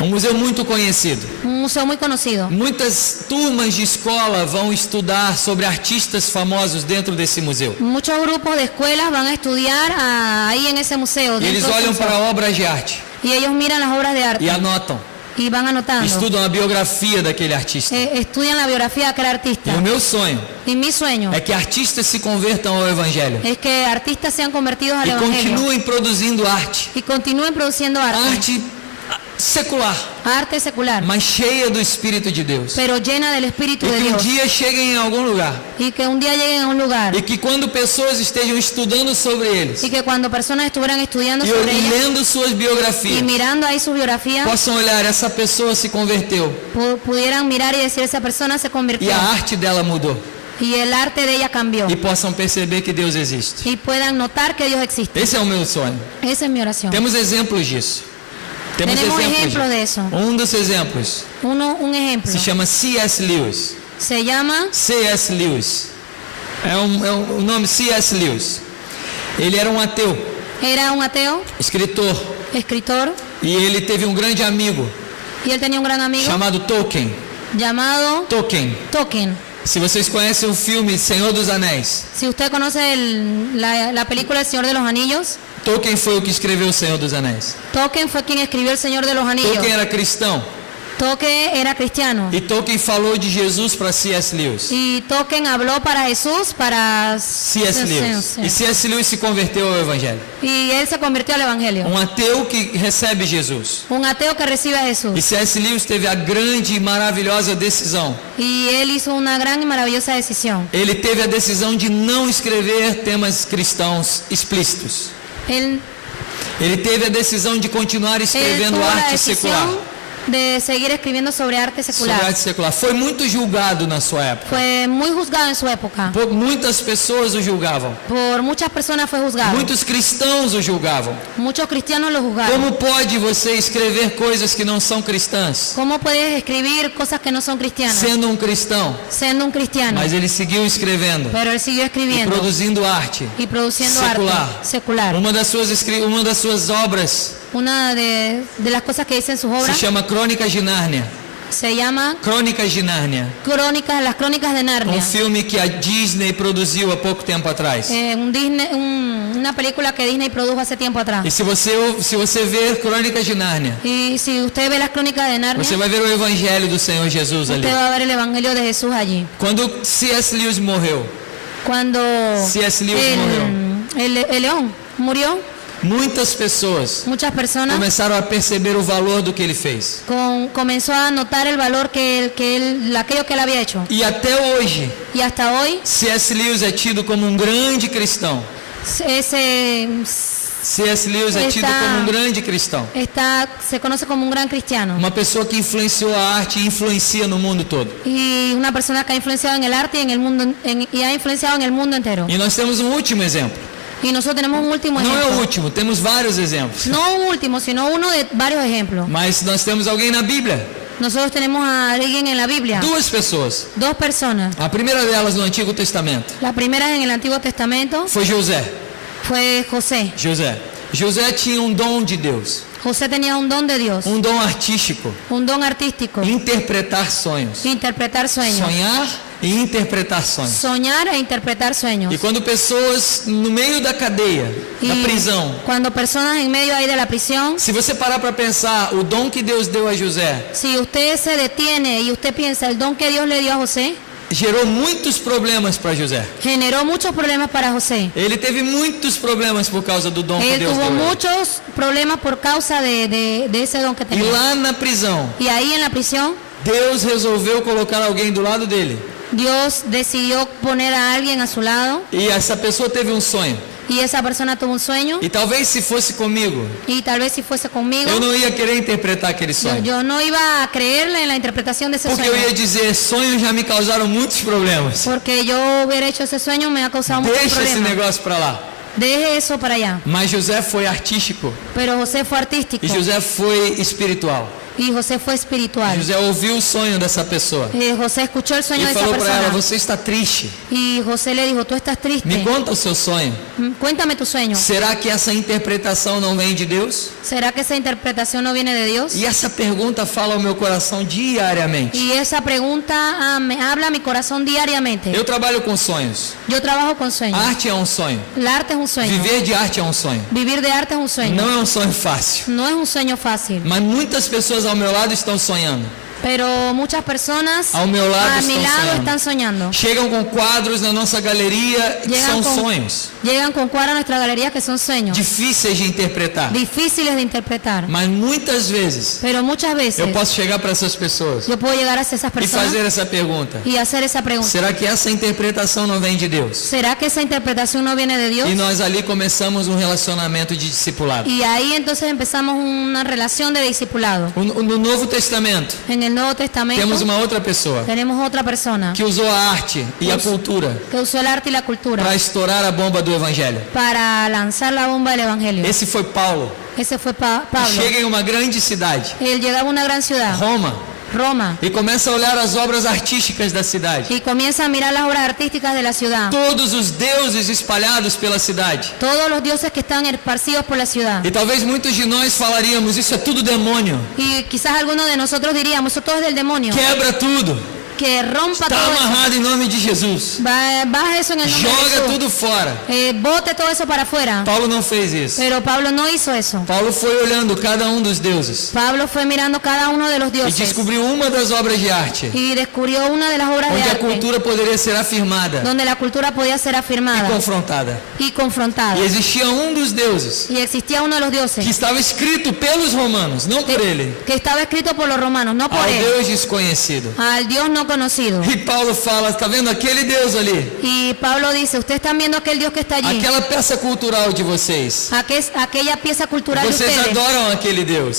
Um museu muito conhecido. un museo muy conocido. Muitas turmas de escola vão estudar sobre artistas famosos dentro desse museu. Muchos grupos de escuelas van a estudiar ahí en ese museo. E eles dentro de ese olham museo. para obras de arte Y ellos miran las obras de arte e anotam. y van anotando. estudam a biografia daquele artista. Estudian la biografía de aquel E artista. o meu sonho Y mi sueño é que artistas se convertam ao Evangelho es que artistas sean convertidos al e Evangelio continuem produzindo arte, y continúen produciendo arte, arte secular, arte secular, mas cheia do Espírito de Deus. pero llena del Espíritu E de que um Dios. dia cheguem em algum lugar. Y que un día lleguen a un lugar E que quando pessoas estejam estudando sobre eles y que cuando personas estuvieran estudiando e sobre ellas lendo suas y biografias, mirando ahí su biografía, possam olhar, essa pessoa se converteu pudieran mirar y decir esa persona se e convirtió a arte dela mudou. y el arte de ella cambió E possam perceber que Deus existe. y puedan notar que Dios existe. Esse é o meu sonho. Esa es mi oración. Temos exemplos disso. Tenemos ejemplos de disso. eso. Um dos exemplos Un ejemplo se chama C.S. Lewis. se llama C.S. Lewis. O nome C.S. Lewis. Ele era um ateu, era un ateo, escritor, escritor, e ele teve um grande amigo y él tenía un gran amigo chamado Tolkien. llamado Tolkien. Tolkien. Se vocês conhecem o filme Senhor dos Anéis, Si usted conoce la película El Señor de los Anillos, Tolkien foi o que escreveu o Senhor dos Anéis. Tolkien fue quien escribió El Señor de los Anillos. Tolkien era cristão Tolkien era cristiano. e Tolkien falou de Jesus para C.S. Lewis. Y Tolkien habló para Jesús, para C.S. Lewis. E C.S. Lewis se converteu ao Evangelho. y él se convirtió al Evangelio. Um ateu que recebe Jesus. Un ateo que recibe a E Jesús. C.S. Lewis teve a grande e maravilhosa decisão. Y él hizo una gran y maravillosa decisión. Ele teve a decisão de não escrever temas cristãos explícitos. Él Ele teve a decisão de continuar escrevendo tuvo la arte secular. decisión de seguir escribiendo sobre arte Sobre secular. arte secular. Foi muito julgado na sua época. Fue muy juzgado en su época. Muitas pessoas o julgavam. Por muchas personas fue juzgado. Muitos cristãos o julgavam. Muchos cristianos lo juzgaron. Como pode você escrever coisas que não são cristãs, ¿Cómo puedes escribir cosas que no son cristianas? sendo um cristão? Siendo un cristiano. Mas ele seguiu escrevendo Pero él siguió e escribiendo produzindo arte y produciendo secular. arte secular. Uma das suas obras Una de las cosas que dice en sus se obras chama Crônicas de Nárnia. se llama Crônicas de Nárnia. Las Crónicas de Narnia. Filme que a Disney produziu há pouco tempo atrás. Una película que Disney produjo hace tiempo atrás. E se você ver Crônicas de Nárnia, Y si usted ve las Crónicas de Narnia, você vai ver o Evangelho do Senhor Jesus ali. usted va a ver el Evangelio de Jesús allí. Quando C.S. Lewis morreu, Cuando C.S. Lewis el león murió, muitas pessoas muchas personas começaram a perceber o valor do que ele fez. comenzó a notar el valor aquello que él había hecho. E até hoje, Y hasta hoy, C.S. Lewis é tido como um grande cristão. C.S. Lewis é tido como um grande cristão. se conoce como un gran cristiano. Uma pessoa que influenciou a arte e influencia no mundo todo. Y una persona que ha influenciado en el arte y en el mundo y ha influenciado en el mundo entero. E nós temos um último exemplo. Y nosotros tenemos un último Não é o ejemplo. último, temos vários exemplos. No un último, sino uno de varios ejemplos. Mas nós temos alguém na Bíblia. Nosotros tenemos a alguien en la Biblia, Duas pessoas. dos personas. A primeira delas no Antigo Testamento La primera en el Antiguo Testamento foi José. fue José. José tinha um dom de Deus, José tenía un don de Dios, um dom artístico, un don artístico, interpretar sonhos. interpretar sueños, Sonhar e interpretar sonhos. soñar e interpretar sueños. E quando pessoas no meio da cadeia, da prisão, Cuando personas en medio ahí de la prisión, se você parar para pensar o dom que Deus deu a José, si usted se detiene y usted piensa el don que Dios le dio a José, gerou muitos problemas para José. generó muchos problemas para José. Ele teve muitos problemas por causa do dom que Él Deus tuvo deu. a ele. muchos problemas por causa de ese don que E tenía. lá na prisão, Y ahí en la prisión, Deus resolveu colocar alguém do lado dele. Dios decidió poner a alguien a su lado E essa pessoa teve um sonho. y esa persona tuvo un sueño E talvez se fosse comigo, y tal vez si fuese conmigo, eu não ia querer interpretar aquele sonho. yo no iba a creerle en la interpretación de ese Porque sueño. eu ia dizer, sonhos já me causaram muitos problemas. Porque yo hubiera hecho ese sueño me ha causado muchos Deixa esse problemas. negócio para lá. Deje eso para allá. Mas José foi artístico Pero José fue artístico e José foi espiritual. y José fue espiritual. José ouviu o sonho dessa pessoa José escuchó el sueño e de esa falou para ela, persona você está triste. y José le dijo, tú estás triste. Me conta o seu sonho. Cuéntame tu sueño. Será que essa interpretação não vem de Deus? ¿Será que esa interpretación no viene de Dios? E essa pergunta fala ao meu coração diariamente. Y esa pregunta me habla a mi corazón diariamente. Eu trabalho com sonhos. Yo trabajo con sueños. Arte é um sonho. El arte es un sueño. Viver de arte é um sonho. Vivir de arte es un sueño. Não é um sonho fácil. No es un sueño fácil. Mas muitas pessoas ao meu lado estão sonhando. Pero muchas personas Ao meu lado a mi estão lado sonhando. están soñando. Chegam com quadros na nossa galeria que são sonhos. Llegan con cuadros a nuestra galería que son sueños. Difíceis de interpretar. Difíciles de interpretar. Mas muitas vezes Pero muchas veces eu posso chegar para essas pessoas yo puedo llegar hacia esas e personas fazer essa pergunta. y hacer esa pregunta. Será que essa interpretação não vem de Deus? ¿Será que esa interpretación no viene de Dios? E nós ali começamos um relacionamento de discipulado. Y ahí entonces empezamos una relación de discipulado. No Novo Testamento, En el Nuevo Testamento temos uma outra pessoa tenemos otra persona que usou a arte e a cultura que usó el arte y la cultura para estourar a bomba do Evangelho. para lanzar la bomba del Evangelio. Esse foi Paulo. Ese fue Pablo. Chega em uma grande cidade, Él llegaba a una gran ciudad, Roma, Roma, e começa a olhar as obras artísticas da cidade. y comienza a mirar las obras artísticas de la ciudad. Todos os deuses espalhados pela cidade. Todos los dioses que están esparcidos por la ciudad. E talvez muitos de nós falaríamos, isso é tudo demônio. Y quizás algunos de nosotros diríamos, eso todo es del demonio. Quebra tudo. Que rompa Está todo eso. amarrado em nome de Jesus. Baja eso en el nombre de Joga Jesús. tudo fora. Bote todo eso para afuera. Paulo não fez isso. Pero Pablo no hizo eso. Paulo foi olhando cada um dos deuses Pablo fue mirando cada uno de los e dioses descobriu uma das obras de arte y descubrió una de las obras de onde a arte cultura poderia ser afirmada donde la cultura podía ser e afirmada confrontada. y confrontada. E existia um dos deuses Y existía uno de los dioses que estava escrito pelos romanos, não por ele, que estaba escrito por los romanos, no por ao él, Deus desconhecido. al Dios no conocido. E Paulo fala, está vendo aquele Deus ali? Y Pablo dice, ustedes están viendo aquel Dios que está allí, Aquela peça cultural de vocês. aquella pieza cultural de Vocês ustedes. adoram aquele Deus.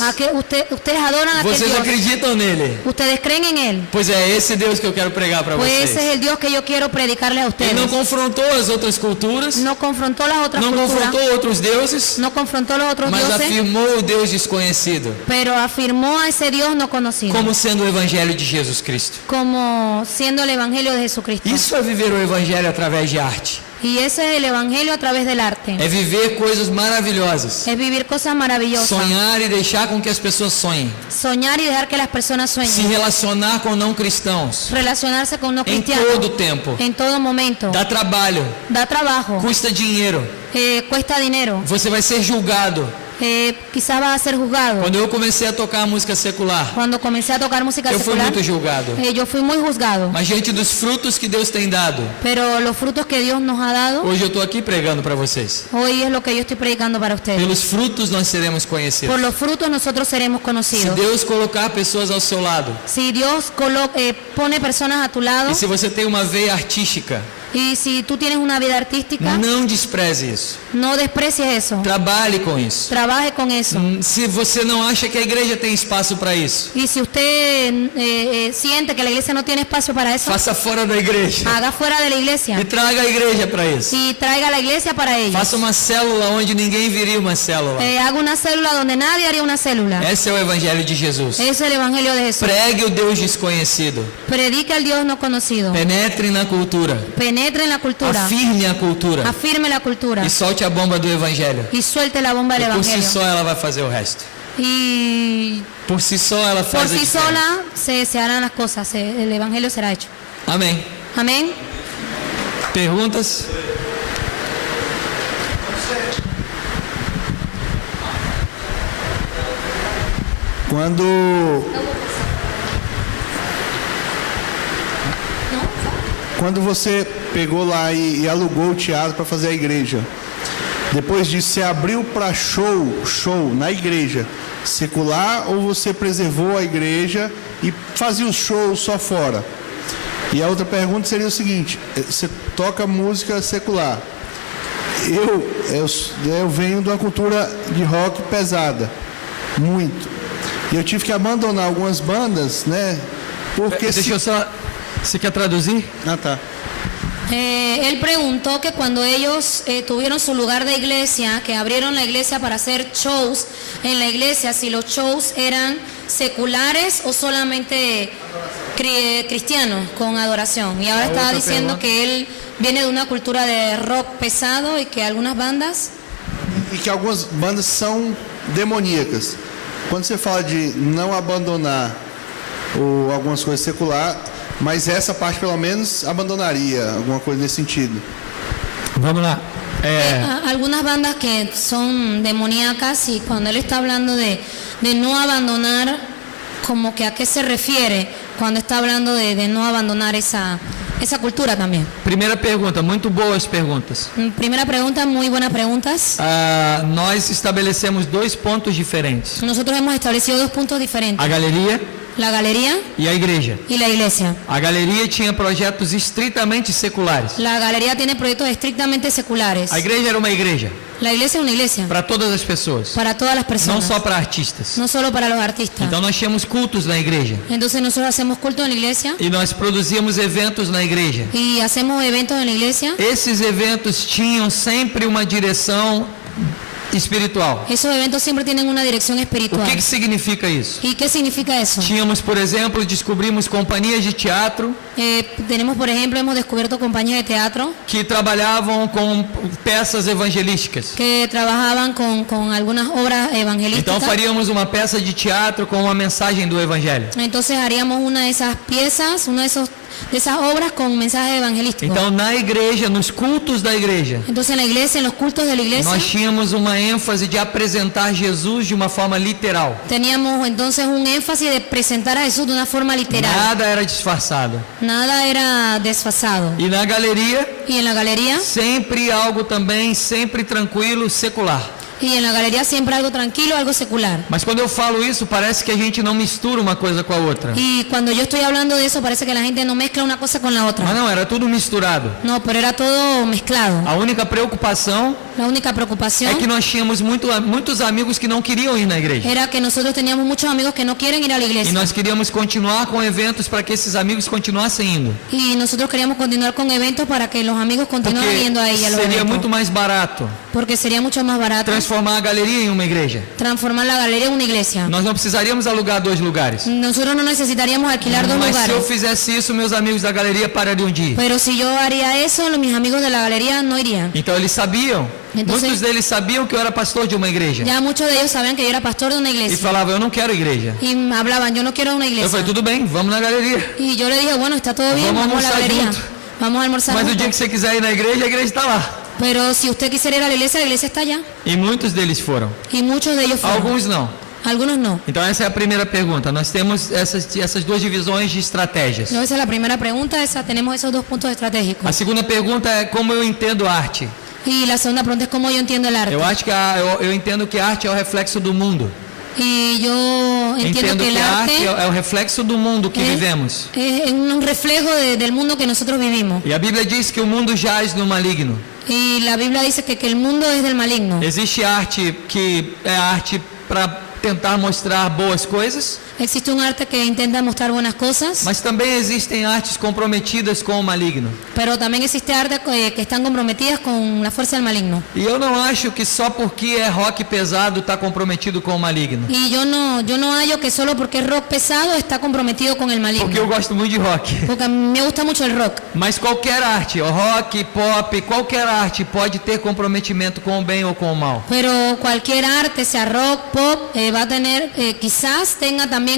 Ustedes adoran a aquel Vocês Dios. acreditam nele. Ustedes creen en él. Pois é esse Deus que eu quero pregar para Pues ese es vocês. el Dios que yo quiero predicarle a Ele ustedes. não confrontou as outras culturas, No confrontó las otras não culturas, confrontou outros deuses, no confrontó los otros mas dioses, afirmou o Deus desconhecido pero afirmó a ese Dios no conocido como sendo o Evangelho de Jesus Cristo. como siendo el Evangelio de Jesucristo. Isso é viver o Evangelho através de arte. Y ese es el Evangelio a través del arte. É viver coisas maravilhosas. Es vivir cosas maravillosas. Sonhar e deixar com que as pessoas sonhem. Soñar y dejar que las personas Se sueñen. relacionar com não cristãos. Relacionarse con no Em cristianos. todo tempo. En todo momento. Dá trabalho. Da trabajo. Custa dinheiro. Cuesta dinero. Você vai ser julgado. Quizás va a ser juzgado. Quando eu comecei a tocar música secular, Cuando comencé a tocar música eu fui secular, muito julgado. yo fui muy juzgado. Mas diante dos frutos que Deus tem dado, Pero los frutos que Dios nos ha dado, hoje eu estou aqui pregando para vocês. hoy es lo que yo estoy predicando para ustedes. Pelos frutos nós seremos Por conhecidos. los frutos nosotros seremos Se conocidos. Deus colocar pessoas ao seu lado, Si Dios pone personas a tu lado, e se você tem uma veia artística, y si tú tienes una vida artística, não despreze isso. no desprecies eso. Trabalhe com isso. Trabaje con eso. Se você não acha que a igreja tem espaço para isso, Y si usted siente que la iglesia no tiene espacio para eso, faça fora da igreja haga fuera de la iglesia e traga a igreja para isso. y traiga a la iglesia para ellos. Faça uma célula onde ninguém viria uma célula. Haga una célula donde nadie haría una célula. Esse é o evangelho de Jesus. Ese es el evangelio de Jesús. Pregue o Deus desconhecido. Predica al Dios no conocido. Penetre na cultura. Penetre en la cultura. Afirme a cultura. Afirme la cultura. E solte a bomba do evangelho. Y suelte la bomba del E por si evangelio. só ela vai fazer o resto. Y Por si só ela por faz a sí diferença. sola se harán las cosas. El evangelio será hecho. Amém. Amén. Perguntas? Quando você pegou lá e alugou o teatro para fazer a igreja, depois disso você abriu para show na igreja secular, ou você preservou a igreja e fazia os shows só fora? E a outra pergunta seria o seguinte: você toca música secular. Eu venho de uma cultura de rock pesada, muito. E eu tive que abandonar algumas bandas, né? Porque Deixa eu só... Você quer traduzir? Ah, tá. Él preguntó que cuando ellos tuvieron su lugar de iglesia, que abrieron la iglesia para hacer shows en la iglesia, si los shows eran seculares o solamente cristianos con adoración. Y ahora estaba diciendo que él viene de una cultura de rock pesado y que algunas bandas... E que algumas bandas são demoníacas. Quando você fala de não abandonar algumas coisas seculares, mas essa parte pelo menos abandonaria, alguma coisa nesse sentido. Vamos lá. Algunas bandas que son demoníacas, y cuando él está hablando de no abandonar como que a qué se refiere cuando está hablando de no abandonar esa cultura también. Primeira pergunta, muito boas perguntas. Primera pregunta, muy buenas preguntas. Nós estabelecemos 2 pontos diferentes: Nosotros hemos establecido 2 puntos diferentes, a galeria la galería e a igreja. y la iglesia. A galeria tinha projetos estritamente seculares. La galería tiene proyectos estrictamente seculares. A igreja era uma igreja La iglesia es una iglesia para todas as pessoas, para todas las não personas, só para artistas. no solo para los artistas. Então nós tínhamos cultos na igreja Entonces nosotros hacemos culto en la iglesia e nós produzíamos eventos na igreja. y hacemos eventos en la iglesia. Esses eventos tinham sempre uma direção espiritual. Esos eventos siempre tienen una dirección O espiritual. que significa isso? ¿Y qué significa eso? Tínhamos, por exemplo, descobrimos companhias de teatro Tenemos, por ejemplo, hemos descubierto compañías de teatro que trabalhavam com peças evangelísticas. que trabajaban con algunas obras Então evangelísticas. faríamos uma peça de teatro com uma mensagem do evangelho. Entonces haríamos una de esas piezas, una de esas obras con mensajes evangelísticos. Então na igreja, nos cultos da igreja, Entonces en la iglesia, en los cultos de la iglesia, nós tínhamos uma ênfase de apresentar Jesus de uma forma literal. teníamos entonces un énfasis de presentar a Jesús de una forma literal. Nada era disfarçado. Nada era desfasado. E na galeria, Y en la galería, sempre algo também, sempre tranquilo, secular. y en la galería siempre algo tranquilo, algo secular. Mas quando eu falo isso, parece que a gente não mistura uma coisa com a outra. Y cuando yo estoy hablando de eso, parece que la gente no mezcla una cosa con la Mas otra. não, era tudo misturado. No, pero era todo mezclado. A única preocupação La única preocupación é que nós tínhamos muitos amigos que não queriam ir na igreja. era que nosotros teníamos muchos amigos que no quieren ir a la E iglesia. nós queríamos continuar com eventos para que esses amigos continuassem indo. Y nosotros queríamos continuar con eventos para que los amigos continuaran Porque yendo ahí a los seria eventos. muito mais barato Porque sería mucho más barato transformar a galeria em uma igreja. transformar la galería en una iglesia. Nós não precisaríamos alugar 2 lugares. Nosotros no necesitaríamos alquilar 2 Mas se eu lugares. fizesse isso, meus amigos da galeria parariam de ir. Pero si yo haría eso, mis amigos de la galería no irían. Então eles sabiam, Então, muitos deles sabiam que eu era pastor de uma igreja. Ya muchos de ellos sabían que yo era pastor de una E iglesia. falavam, eu não quero igreja. Y hablaban, yo no quiero una Eu iglesia. falei, tudo bem, vamos na galeria. Y yo le dije, bueno, está todo bien, Vamos a vamos a la almoçar galería. junto. Vamos a almorzar Mas o dia juntos. que você quiser ir na igreja, a igreja está lá. Pero si usted quisiera ir a la iglesia está allá. E muitos deles foram. Y muchos de ellos fueron. Alguns não. Algunos no. Então essa é a primeira pergunta. Nós temos essas 2 divisões de estratégias. No, esa es la primera pregunta, tenemos esos 2 puntos estratégicos. A segunda pergunta é como eu entendo arte. Y la segunda pregunta es cómo yo entiendo el arte. Eu acho que eu entendo que a arte é o reflexo do mundo. Y yo entiendo que el a arte arte é o reflexo do mundo que vivemos. es un reflejo del mundo que nosotros vivimos. E a Bíblia diz que o mundo jaz no maligno. Y la Biblia dice que el mundo es del maligno. Existe arte que é arte para tentar mostrar boas coisas, Existe un arte que intenta mostrar buenas cosas, mas também existem artes comprometidas com o maligno. pero también existe arte que están comprometidas con la fuerza del maligno. E eu não acho que só porque é rock pesado está comprometido com o maligno. Y yo no hallo que solo porque es rock pesado está comprometido con el Porque eu maligno. gosto muito de rock. Porque a mí me gusta mucho el rock. Mas qualquer arte, rock, pop, qualquer arte pode ter comprometimento com o bem ou com o mal. Pero cualquier arte, sea rock, pop, va a tener, quizás tenga también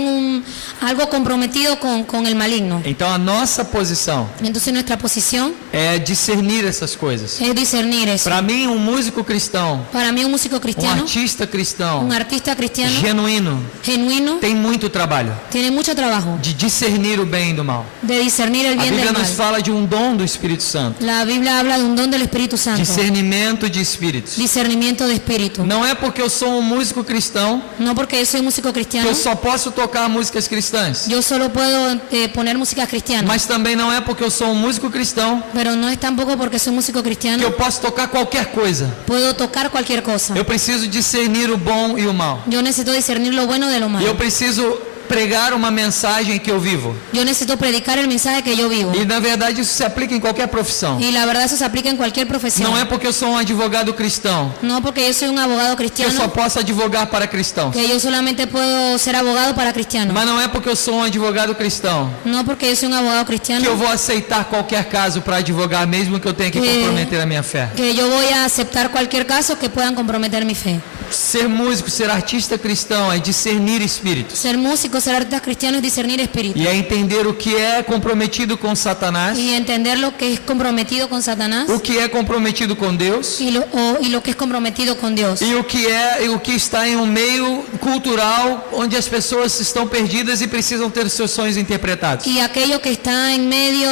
algo comprometido con el maligno. Então a nossa posição Entonces nuestra posición é discernir essas coisas. es discernir eso. Para mim, um músico cristão, Para mí un músico cristiano, artista cristão, un artista cristiano genuíno, genuino, tem muito trabalho tiene mucho trabajo de discernir o bem do mal. de discernir el A bien Bíblia del nos mal. fala de um dom do Espírito Santo. La Biblia habla de un don del Espíritu Santo, Discernimento de espíritos. discernimiento de espíritu. Não é porque eu sou um músico cristão No porque yo soy músico que cristiano, eu só posso tocar músicas cristãs. yo solo puedo poner música cristiana. Mas também não é porque eu sou um músico cristão Pero no es tampoco porque soy músico que cristiano, eu posso tocar qualquer coisa. puedo tocar cualquier cosa. Eu preciso discernir o bom e o mal. Yo necesito discernir lo bueno de lo E eu malo. preciso pregar uma mensagem que eu vivo. Yo necesito predicar el mensaje que yo vivo. E na verdade isso se aplica em qualquer profissão. Y la verdad eso se aplica en cualquier profesión. Não é porque eu sou um advogado cristão No porque yo soy un abogado que eu só cristiano, posso advogar para cristãos. que yo solamente puedo ser abogado para cristianos. Mas não é porque eu sou um advogado cristão No porque yo soy un abogado que eu cristiano, vou aceitar qualquer caso para advogar, mesmo que eu tenha que comprometer a minha fé. que yo voy a aceptar cualquier caso que puedan comprometer mi fe. Ser músico, ser artista cristão é discernir espíritos. Ser músico, ser artista cristiano es discernir espíritu. E é entender o que é comprometido com Satanás, Y entender lo que es comprometido con Satanás o que é comprometido com Deus y lo que es comprometido con Dios. e o que está em um meio cultural onde as pessoas estão perdidas e precisam ter seus sonhos interpretados. Y aquello que está en medio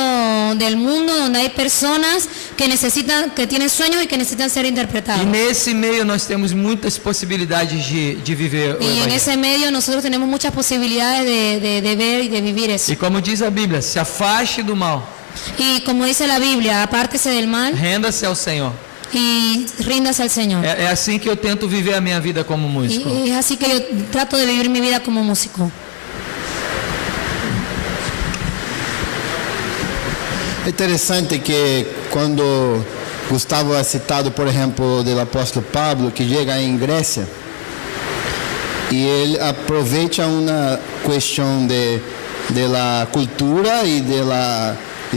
del mundo donde hay personas que tienen sueños y que necesitan ser interpretados. E nesse meio nós temos muitas possibilidades de viver o Y en Evangelho. ese medio nosotros tenemos muchas posibilidades de ver y de vivir eso. E como diz a Bíblia, se afaste do mal, Y como dice la Biblia, apártese del mal renda-se ao Senhor. y ríndase al Señor. É assim que eu tento viver a minha vida como músico. Y es así que yo trato de vivir mi vida como músico. É interessante que quando Gustavo é citado, por exemplo, do apóstolo Pablo, que chega em Grécia, e ele aproveita uma questão de la cultura e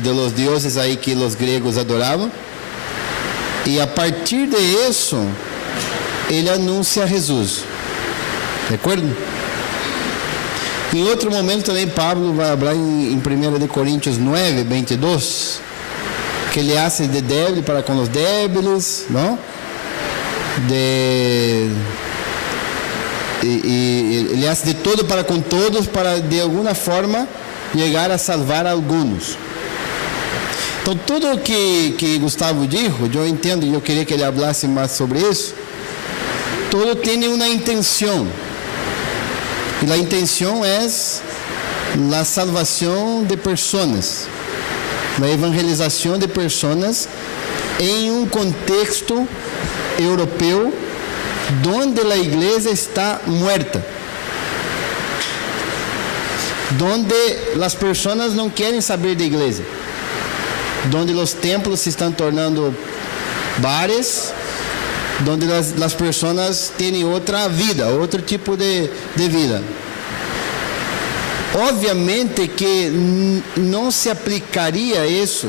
de los deuses aí que os gregos adoravam, e a partir de isso ele anuncia Jesus, de acordo? Em outro momento também Pablo vai falar em 1 Coríntios 9, 22, que ele hace de débil para com os débiles, não? Ele hace de todo para com todos, para de alguma forma chegar a salvar alguns. Então tudo que Gustavo disse, eu entendo e eu queria que ele falasse mais sobre isso. Todo tem uma intenção. E a intenção é a salvação de pessoas, a evangelização de pessoas em um contexto europeu onde a igreja está muerta, onde as pessoas não querem saber da igreja, onde os templos se estão tornando bares, onde as pessoas têm outra vida, outro tipo de vida. Obviamente que não se aplicaria isso,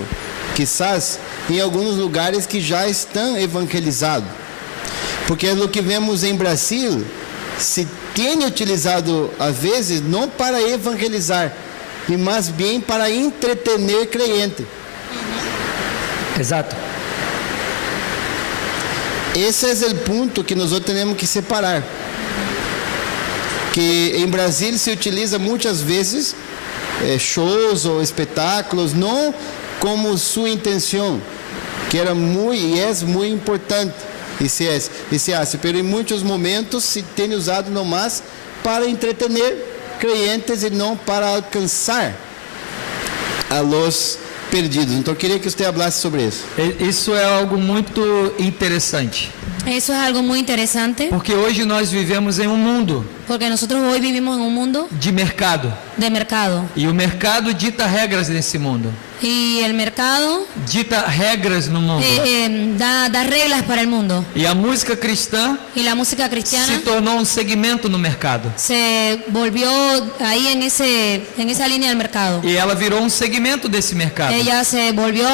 quizás, em alguns lugares que já estão evangelizados. Porque o que vemos em Brasil se tem utilizado, às vezes, não para evangelizar, mas bem para entretener crente. Exato. Esse é o ponto que nós temos que separar. Que em Brasil se utiliza muitas vezes shows ou espetáculos não como sua intenção, que era muito e é muito importante e se hace, pero em muitos momentos se tem usado não mais para entretener crentes e não para alcançar a los perdidos. Então eu queria que você falasse sobre isso. Isso é algo muito interessante, Eso es algo muy interesante porque hoje nós vivemos em um mundo porque nosotros hoy vivimos en un mundo de mercado. de mercado E o mercado dita regras nesse mundo. y el mercado Dita regras no mundo. da reglas para el mundo E a música cristã y la música se cristiana tornou um segmento no mercado. se volvió ahí en esa línea del mercado. E ela virou um segmento desse mercado. Ella se volvió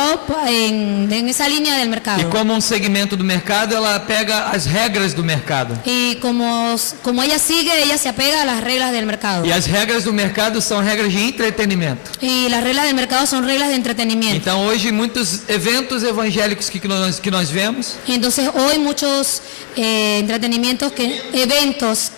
en esa línea del E mercado. como um segmento do mercado, ela pega as regras do mercado. Y como ella sigue, ella se apega a las reglas del mercado. E as regras do mercado são regras de entretenimento. Y las reglas del mercado son reglas de entretenimiento. Então hoje muitos eventos evangélicos que nós vemos Y entonces hoy muchos eventos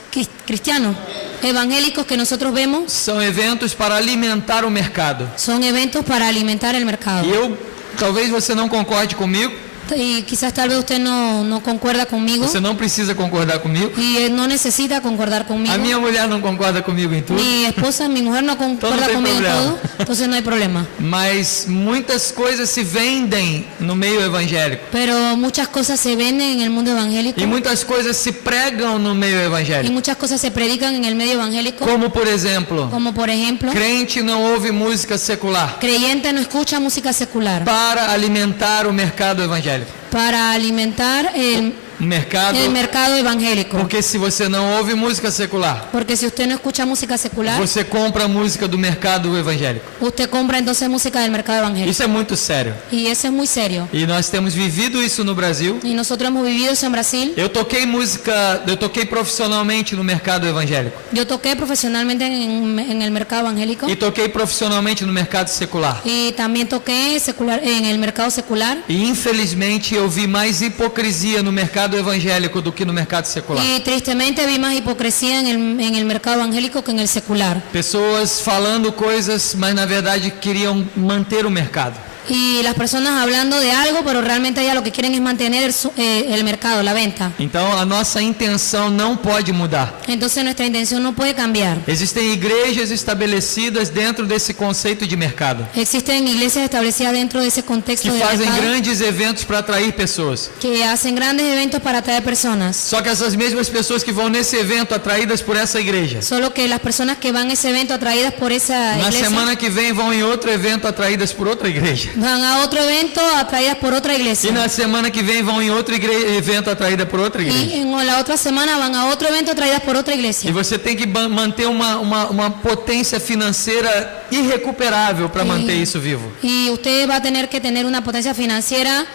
cristianos, evangélicos que nosotros vemos, são eventos para alimentar o mercado. son eventos para alimentar el mercado. E talvez você não concorde comigo, Y quizás tal vez usted no concuerda conmigo você não precisa concordar comigo. y no necesita concordar conmigo. A minha mulher não concorda comigo em tudo, Mi esposa, mi mujer no concuerda tem conmigo en problema. todo, entonces no hay problema. mas muitas coisas se vendem no meio evangélico. Pero muchas cosas se venden en el mundo evangélico E muitas coisas se pregam no meio y evangélico. muchas cosas se predican en el medio evangélico, Como por exemplo, como por ejemplo, crente não ouve música secular creyente no escucha música secular para alimentar o mercado evangélico. para alimentar el mercado, el mercado evangélico. porque se você não ouve música secular, Porque si usted no escucha música secular, você compra música do mercado evangélico. usted compra entonces música del mercado evangélico. Isso é muito sério. Y eso es muy serio. E nós temos vivido isso no Brasil. Y nosotros hemos vivido eso en Brasil. Eu toquei profissionalmente no mercado evangélico. Yo toqué profesionalmente en el mercado evangélico. E toquei profissionalmente no mercado secular. Y también toqué en el mercado secular. E infelizmente eu vi mais hipocrisia no mercado evangélico do que no mercado secular. Y tristemente vi más hipocresía en el mercado evangélico que en el secular. Pessoas falando coisas, mas na verdade queriam manter o mercado. Y las personas hablando de algo, pero realmente ellas lo que quieren es mantener el mercado, la venta. Então a nossa intenção não pode mudar. Entonces nuestra intención no puede cambiar. Existem igrejas estabelecidas dentro desse conceito de mercado, Existen iglesias establecidas dentro de ese contexto que de fazem mercado, grandes eventos para atrair pessoas. que hacen grandes eventos para atraer personas. Só que essas mesmas pessoas que vão nesse evento atraídas por essa igreja, Solo que las personas que van a ese evento atraídas por esa na iglesia semana que vem vão em outro evento atraídas por outra igreja. van a otro evento atraídas por otra iglesia. E na semana que vem vão em outro evento atraída por outra igreja. Y en la otra semana van a otro evento atraídas por otra E iglesia. você tem que manter uma potência financeira irrecuperável para manter isso vivo. Y usted va a tener que tener una potencia financiera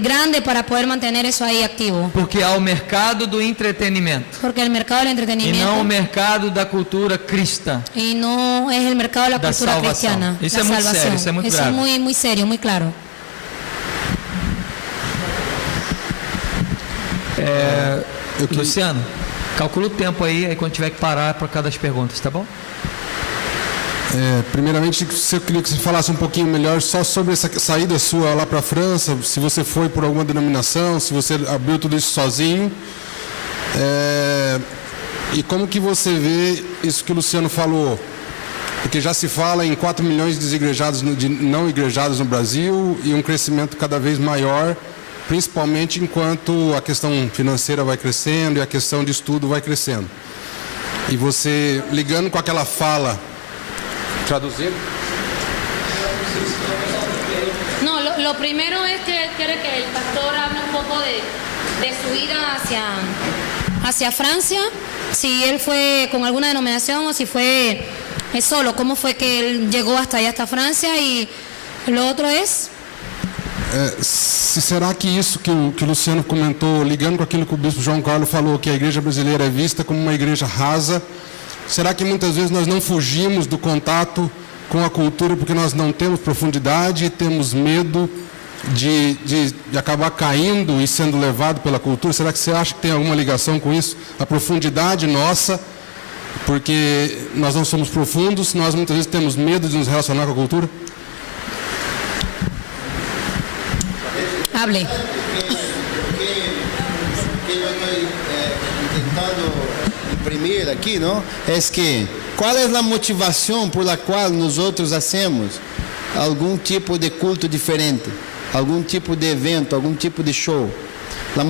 grande para poder mantener eso ahí activo. Porque há o mercado do entretenimento Porque el mercado del e não o entretenimiento mercado da cultura cristã. y no es el mercado de la Da cultura salvación. cristiana. Eso la es muy salvación. serio, eso es muy Eso grave. es muy, muy serio, muy claro. Luciano, calcula o tempo aí quando tiver que parar para cada das perguntas, tá bom? Primeiramente, eu queria que você falasse um pouquinho melhor só sobre essa saída sua lá para a França, se você foi por alguma denominação, se você abriu tudo isso sozinho. E como que você vê isso que o Luciano falou? Porque já se fala em 4 milhões de desigrejados, de não igrejados no Brasil e um crescimento cada vez maior, principalmente enquanto a questão financeira vai crescendo e a questão de estudo vai crescendo. E você, ligando com aquela fala, traduzindo? No, lo primero es que quiere que el pastor hable un poco de su ida hacia Francia, si él fue con alguna denominación o si fue solo, cómo fue que él llegó hasta allá, hasta Francia, y lo otro es... Se será que isso que o Luciano comentou, ligando com aquilo que o bispo João Carlos falou, que a igreja brasileira é vista como uma igreja rasa, será que muitas vezes nós não fugimos do contato com a cultura porque nós não temos profundidade e temos medo de acabar caindo e sendo levado pela cultura? Será que você acha que tem alguma ligação com isso? A profundidade nossa, porque nós não somos profundos, nós muitas vezes temos medo de nos relacionar com a cultura? Hable. que yo estoy intentando imprimir aquí, ¿no? Es que, ¿cuál es la motivación por la cual nosotros hacemos algún tipo de culto diferente? Algún tipo de evento, algún tipo de show? La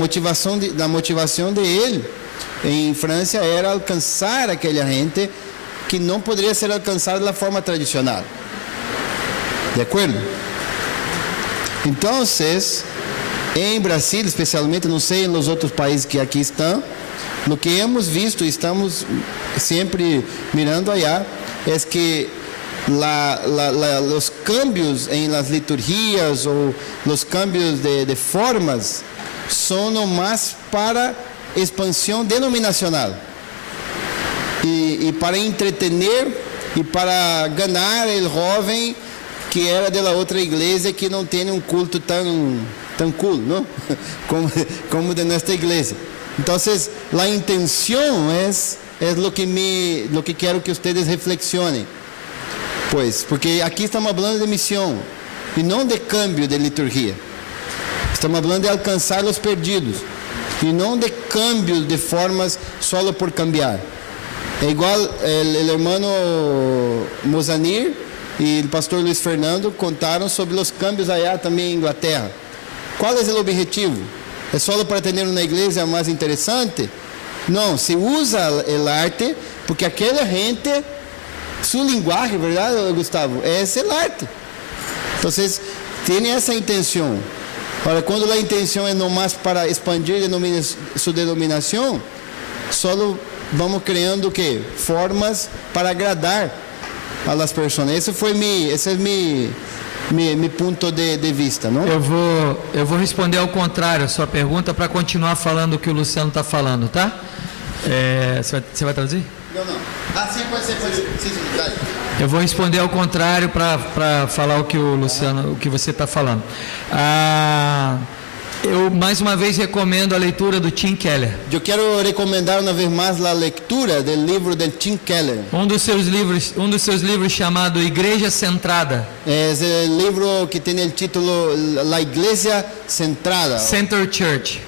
motivación de él en Francia era alcanzar a aquella gente que no podría ser alcanzada de la forma tradicional. ¿De acuerdo? Entonces, em Brasil, especialmente, não sei nos outros países que aqui estão, o que hemos visto, estamos sempre mirando allá, é que os cambios em las liturgias ou os cambios de formas são mais para expansão denominacional e para entretener e para ganhar o jovem que era de la outra igreja que não tem um culto tan cool, ¿no? como de nuestra iglesia. Entonces, la intención es lo que quiero que ustedes reflexionen. Pues, porque aquí estamos hablando de misión y no de cambio de liturgia. Estamos hablando de alcanzar los perdidos y no de cambios de formas solo por cambiar. É igual el hermano Mozanir e o pastor Luiz Fernando contaram sobre os cambios allá também em Inglaterra. Qual é o objetivo? É só para ter uma igreja mais interessante? Não, se usa o arte porque aquela gente, sua linguagem, verdade, Gustavo? É esse arte. Então, tem essa intenção. Ahora, cuando la intención es nomás para expandir su denominación, solo vamos creando ¿qué? Formas para agradar a las personas. Ese es mi ponto de vista, não? Eu vou responder ao contrário a sua pergunta para continuar falando o que o Luciano está falando, tá? Você vai traduzir? Não. Ah, sim, pode ser. Sim, vai. Eu vou responder ao contrário para falar o que o Luciano, o que você está falando. Eu mais uma vez recomendo a leitura do Tim Keller. Eu quero recomendar uma vez mais a leitura do livro do Tim Keller. Um dos seus livros chamado Igreja Centrada. É o livro que tem o título La Iglesia Centrada. Center Church.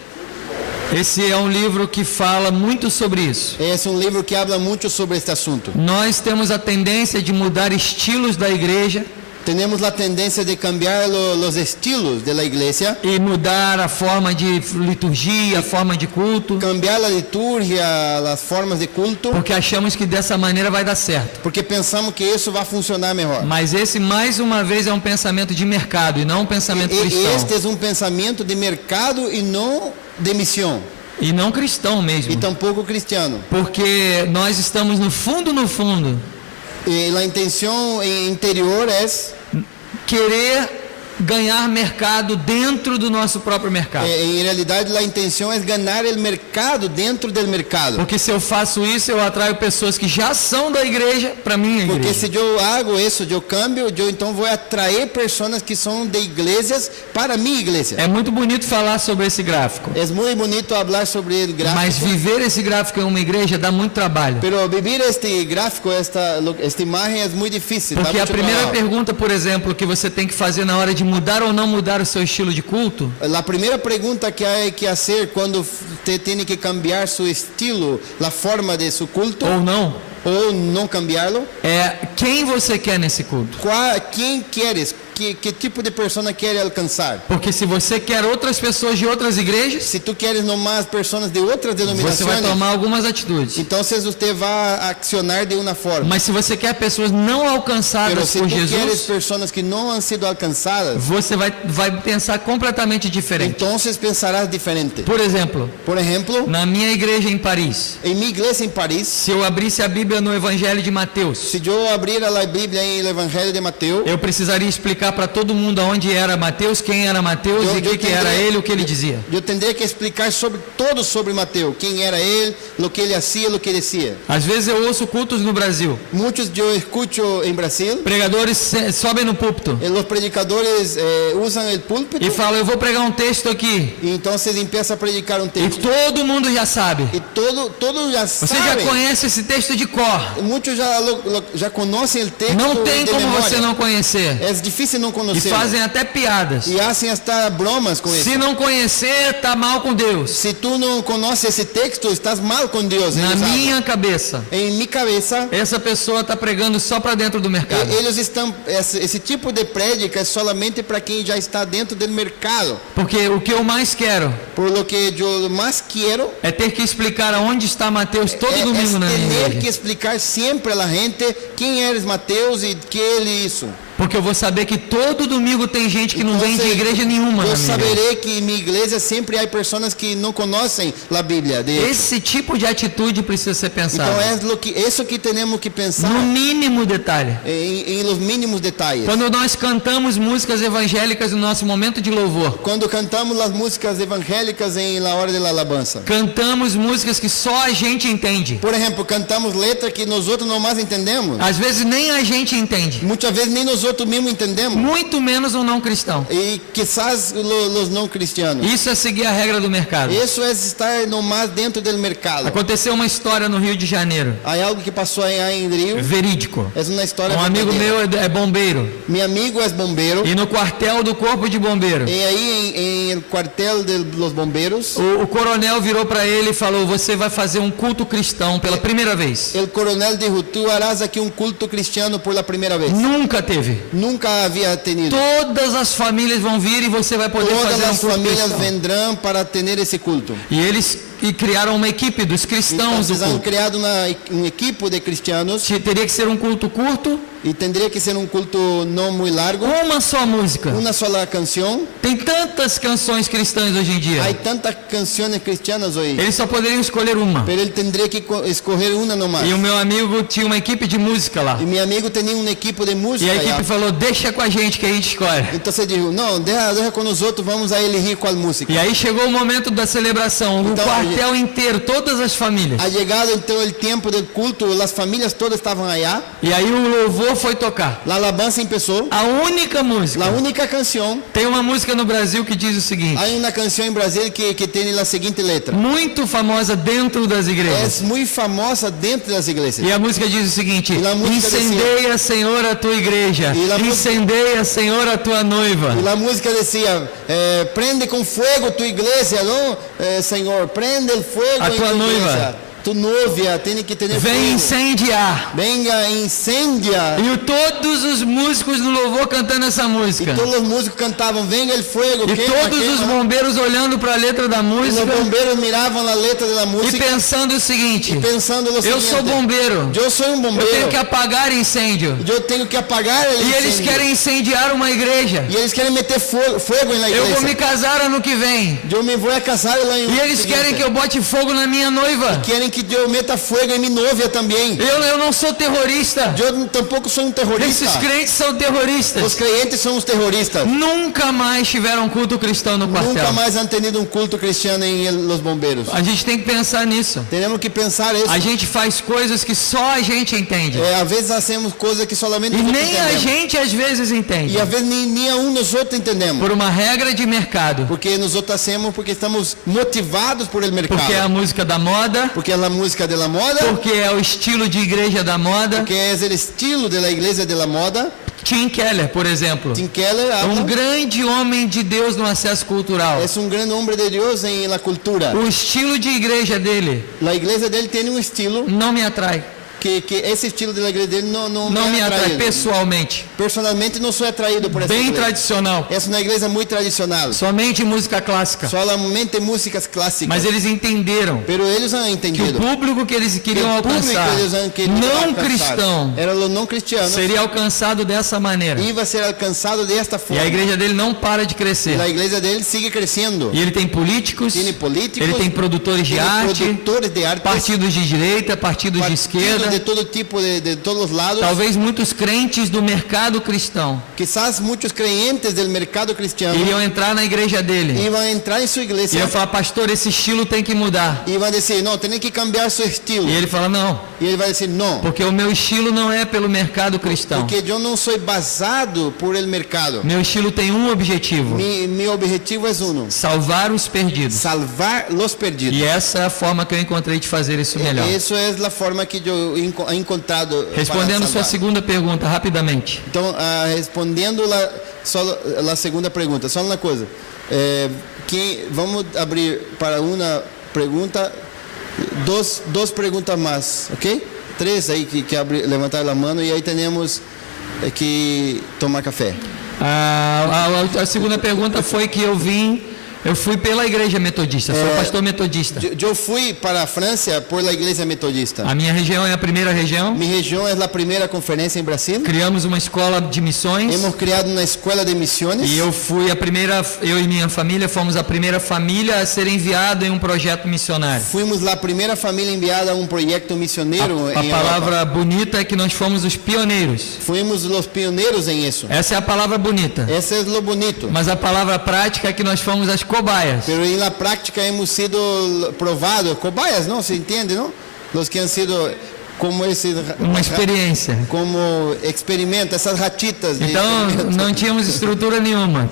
Esse é um livro que fala muito sobre isso. É um livro que habla muito sobre este assunto. Nós temos a tendência de mudar estilos da igreja. Temos a tendência de cambiar os estilos da igreja. E mudar a forma de liturgia, a forma de culto. Cambiar a liturgia, as formas de culto. Porque achamos que dessa maneira vai dar certo. Porque pensamos que isso vai funcionar melhor. Mas esse, mais uma vez, é um pensamento de mercado e não um pensamento cristão. Este é um pensamento de mercado e não de missão. E não cristão mesmo. E tampouco cristiano. Porque nós estamos no fundo. E a intenção interior é querer ganhar mercado dentro do nosso próprio mercado. Em realidade, a intenção é ganhar o mercado dentro do mercado. Porque se eu faço isso, eu atraio pessoas que já são da igreja para minha igreja. Porque se eu hago isso, eu cambio, eu então vou atrair pessoas que são de igrejas para minha igreja. É muito bonito falar sobre esse gráfico. É muito bonito falar sobre o gráfico. Mas viver esse gráfico em uma igreja dá muito trabalho. Pero vivir este gráfico, esta imagem é muito difícil. Porque a primeira pergunta, por exemplo, que você tem que fazer na hora de mudar ou não mudar o seu estilo de culto? A primeira pergunta que há que fazer quando você tem que cambiar seu estilo, a forma de seu culto, ou não cambiá-lo, é quem você quer nesse culto? Quem queres? Que tipo de pessoa quer alcançar? Porque se você quer outras pessoas de outras igrejas, se tu queres nomás pessoas de outras denominações, você vai tomar algumas atitudes. Então você vai accionar de uma forma. Mas se você quer pessoas não alcançadas por Jesus, se tu queres pessoas que não han sido alcançadas, você vai pensar completamente diferente. Então pensarás diferente. Por exemplo, na minha igreja em Paris, em minha igreja em Paris, se eu abrisse a Bíblia no Evangelho de Mateus, se eu abrir a Bíblia no Evangelho de Mateus, eu precisaria explicar para todo mundo aonde era Mateus, quem era Mateus e o que era ele, o que ele dizia. Eu teria que explicar sobre Mateus, quem era ele, o que ele fazia, o que ele dizia. Às vezes eu ouço cultos no Brasil. Muitos eu escuto em Brasil. Pregadores sobem no púlpito. Os predicadores usam o púlpito. E falam, eu vou pregar um texto aqui. E então você começa a predicar um texto. E todo mundo já sabe. E todos já sabem. Você já conhece esse texto de cor. Muitos já conhecem o texto. Não tem como memória. você não conhecer. É difícil não conhecer. E fazem até piadas. E fazem até bromas com isso. Se não conhecer, tá mal com Deus. Se tu não conheces esse texto, estás mal com Deus. Na minha cabeça. Em minha cabeça. Essa pessoa está pregando só para dentro do mercado. Eles estão esse tipo de prédica é solamente para quem já está dentro do mercado. Porque o que eu mais quero. Por lo que eu mais quero. É ter que explicar aonde está Mateus todo domingo na minha igreja. Ter que explicar sempre a gente quem é Mateus e que ele isso. Porque eu vou saber que todo domingo tem gente que não vem de igreja nenhuma. Eu saberei que em minha igreja sempre há pessoas que não conhecem a Bíblia. Esse tipo de atitude precisa ser pensado. Então é isso que temos que pensar. No mínimo detalhe. Em los mínimos detalhes. Quando nós cantamos músicas evangélicas no nosso momento de louvor. Quando cantamos as músicas evangélicas em la hora de la alabanza. Cantamos músicas que só a gente entende. Por exemplo, cantamos letras que nós outros não mais entendemos. Às vezes nem a gente entende. Muitas vezes nem nós outros mesmo entendemos. Muito menos um não cristão. E quizás os não cristianos. Isso é seguir a regra do mercado. Isso é estar no mais dentro do mercado. Aconteceu uma história no Rio de Janeiro. Há algo que passou aí em Rio. Verídico. É uma história. Um amigo meu é bombeiro. Meu amigo é bombeiro. E no quartel do corpo de bombeiro. E aí em quartel dos bombeiros. O coronel virou para ele e falou: você vai fazer um culto cristão pela primeira vez. O coronel disse: tu harás aqui um culto cristiano por la primeira vez. Nunca teve. Nunca havia tenido. Todas as famílias vão vir e você vai poder fazer um culto cristão. Todas as famílias vendrão para ter esse culto. E eles criaram uma equipe dos cristãos do culto. Criado uma equipe de cristianos. Teria que ser um culto curto. Y tendría que ser un culto no muy largo, Uma só música. una sola canción. Tem tantas canções cristãs hoje em dia. Hay tantas canciones cristianas hoy, Eles só poderiam escolher uma. pero él tendría que escoger una nomás. E o meu amigo tinha uma equipe de música lá. Y mi amigo tenía un equipo de E música a allá. equipe falou, deixa com a gente que a gente escolhe. Entonces dijo, no, deja con nosotros, vamos a elegir cuál música. E aí chegou o momento da celebração. O Então, quartel inteiro, todas as famílias. Ha llegado entonces el tiempo del culto, las familias todas estaban allá, E aí o louvor foi tocar. la alabanza empezó, A única música. la única canción, Tem uma música no Brasil que diz o seguinte. hay una canción en Brasil que tiene la siguiente letra. Muito famosa dentro das igrejas. Es muy famosa dentro de las iglesias. E a música diz o seguinte: E a música incendeia, Senhor, a tua igreja. E a música- Incendeia, Senhor, a tua noiva. Y la música decía, prende con fuego tu iglesia, ¿no? Señor, prende el fuego A en tua tu noiva. iglesia. Tu novia tiene que tener Vem fuego. incendiar. Venga, incendia. E todos os músicos do louvor cantando essa Y música. todos los músicos cantaban, venga el fuego, E quema, todos os quema. bombeiros olhando para a letra da Y música los bomberos miraban la letra de la e música pensando o seguinte: y pensando lo eu sou siguiente. bombeiro, Yo soy un eu tenho bombero. que apagar incêndio. Yo tengo que apagar el E eles incendio. querem incendiar uma igreja. Y ellos quieren meter fuego en la Eu vou me iglesia. casar ano que vem. Yo me voy a casar lá en E eles querem que eu bote fogo na minha noiva. Quieren que yo meta fuego en mi novia también. Eu não sou terrorista. Yo tampoco soy un terrorista. Esses crentes são Los terroristas. creyentes son los terroristas. Nunca mais tiveram culto cristão no Nunca quartel. más han tenido un culto cristiano en los bomberos. A gente tem que pensar nisso. Tenemos que pensar eso. A gente faz coisas que só a gente entende. A veces hacemos cosas que solamente E nosotros nem a entendemos. gente às vezes entende. Y a veces ni aún nosotros entendemos. Por uma regra de mercado. Porque nosotros hacemos porque estamos motivados por el mercado. Porque é a música da moda. Porque es la música de la moda. Porque é o estilo de igreja da moda. Porque es el estilo de la iglesia de la moda. Tim Keller, por exemplo. Tim Keller É um habla, grande homem de Deus no acesso cultural. es un gran hombre de Dios en la cultura. O estilo de igreja dele La iglesia de él tiene un estilo não me atrai. que ese estilo de la iglesia de él no Não me me ha atrai atraído. pessoalmente. Personalmente no soy atraído por esa Bem iglesia. tradicional. Es una iglesia muy tradicional. Somente música clássica. Solamente músicas clásicas. Mas eles entenderam Pero ellos han que o entendido público que eles queriam el público alcançar, que ellos han querido não alcanzar cristão, era los no cristianos. seria alcançado dessa maneira. Iba a ser alcanzado de esta E forma. a igreja dele não para de crescer. La iglesia de él sigue creciendo. E ele tem políticos, Tiene políticos, ele tem produtores de tiene arte, productores de arte, partidos de direita, partidos de partidos esquerda, de todo tipo, de todos los lados. talvez muitos crentes do mercado cristão Quizás muchos creyentes del mercado cristiano iriam entrar na igreja dele. iban a entrar en su E iglesia eu falar, pastor, esse estilo tem que mudar. y iban a decir, no, tienen que cambiar su estilo. E ele fala, não, Y él va a decir, no, porque o meu estilo não é pelo mercado cristão. porque yo no soy basado por el mercado. Meu estilo tem um objetivo: Mi objetivo es uno, salvar os perdidos. salvar los perdidos. E essa é a forma que eu encontrei de fazer isso melhor. Eso es la forma que yo he encontrado para Respondendo sua salvar. segunda pergunta, rapidamente. Então, respondendo a segunda pergunta, só uma coisa. Vamos abrir para uma pergunta, duas perguntas mais, ok? Três aí que levantaram a mão e aí temos que tomar café. A segunda pergunta foi que eu fui pela igreja metodista, sou pastor metodista. Eu fui para a França por la igreja metodista. A minha região é a primeira região. Mi região é a primeira conferência em Brasil. Criamos uma escola de missões. Hemos criado uma escola de missões. E eu e minha família fomos a primeira família a ser enviada em um projeto missionário. Fuimos a primeira família enviada a um projeto missioneiro A em palavra bonita é que nós fomos os pioneiros. Fuimos os pioneiros em isso. Essa é a palavra bonita. Esse é o bonito. Mas a palavra prática é que nós fomos as cobaias. Pero en la práctica hemos sido probados, cobayas, ¿no? ¿Se entiende, no? Los que han sido como Uma experiência. como experimento, essas ratitas. Então não tínhamos estrutura nenhuma.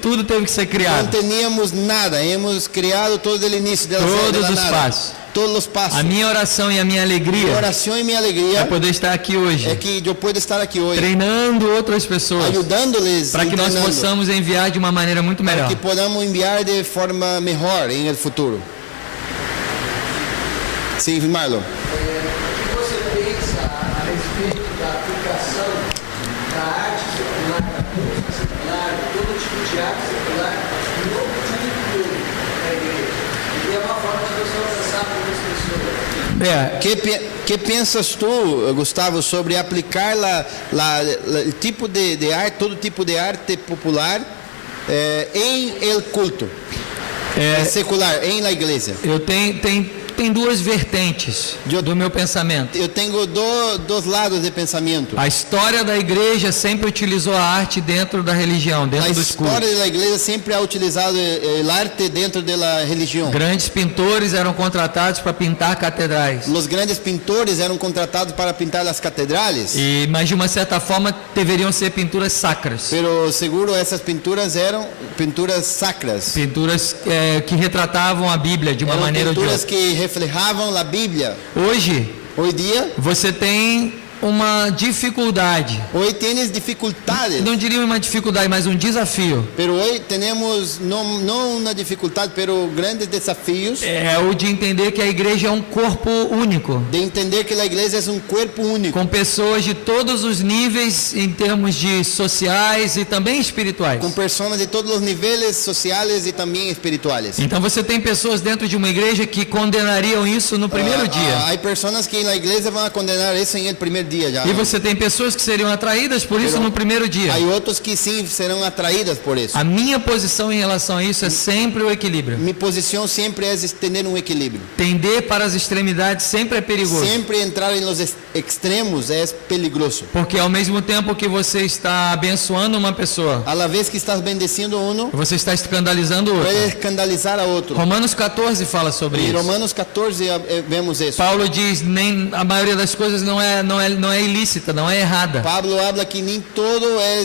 Tudo teve que ser Não criado. teníamos nada. Hemos criado todo el inicio de la Todos de os nada. passos. Todos os passos. A minha oração e a minha Mi alegria oração e minha é alegria poder estar aqui hoje, é que eu pueda estar aqui hoje, treinando outras pessoas, ajudando-les, para que nós treinando, possamos enviar de uma maneira muito para melhor. que podamos enviar de forma melhor em el futuro. Sim, Marlon. Você pensa a respeito da aplicação da arte secular, da música secular, todo tipo de arte secular, no público da igreja? E é uma forma de você alcançar muitas pessoas. ¿Qué piensas tú, Gustavo, sobre aplicar el tipo de arte, todo tipo de arte popular em el culto secular, em la igreja? Tem duas vertentes do meu pensamento. Eu tenho dois lados de pensamento. A história da igreja sempre utilizou a arte dentro da religião, dentro dos cultos. A história da igreja sempre ha utilizado a arte dentro da religião. Grandes pintores eram contratados para pintar catedrais. Os grandes pintores eram contratados para pintar as catedrais. Mas de uma certa forma deveriam ser pinturas sacras. Pero seguro essas pinturas eram pinturas sacras. Pinturas que retratavam a Bíblia de uma maneira ou de outra. Pinturas que reflejavam a Bíblia. Hoje dia você tem uma dificuldade. Hoje temos dificuldades. Não diria uma dificuldade, mas um desafio. Pero hoje temos não uma dificuldade, pero grandes desafios. É o de entender que a igreja é um corpo único. De entender que a igreja é um corpo único. Com pessoas de todos os níveis em termos de sociais e também espirituais. Com pessoas de todos os níveis sociais e também espirituais. Então você tem pessoas dentro de uma igreja que condenariam isso no primeiro dia. Há pessoas que na igreja vão condenar isso em el primeiro dia já. E você tem pessoas que seriam atraídas por isso no primeiro dia. Há outros que sim serão atraídas por isso. A minha posição em relação a isso é sempre o equilíbrio. Minha posição sempre é ter um equilíbrio. Tender para as extremidades sempre é perigoso. Sempre entrar em los extremos é perigoso. Porque ao mesmo tempo que você está abençoando uma pessoa, a la vez que estás bendecindo você está escandalizando outra. Pode escandalizar a outro. Romanos 14 fala sobre isso. Em Romanos 14 vemos isso. Paulo diz nem a maioria das coisas não é ilícita, não é errada. Pablo habla que nem todo é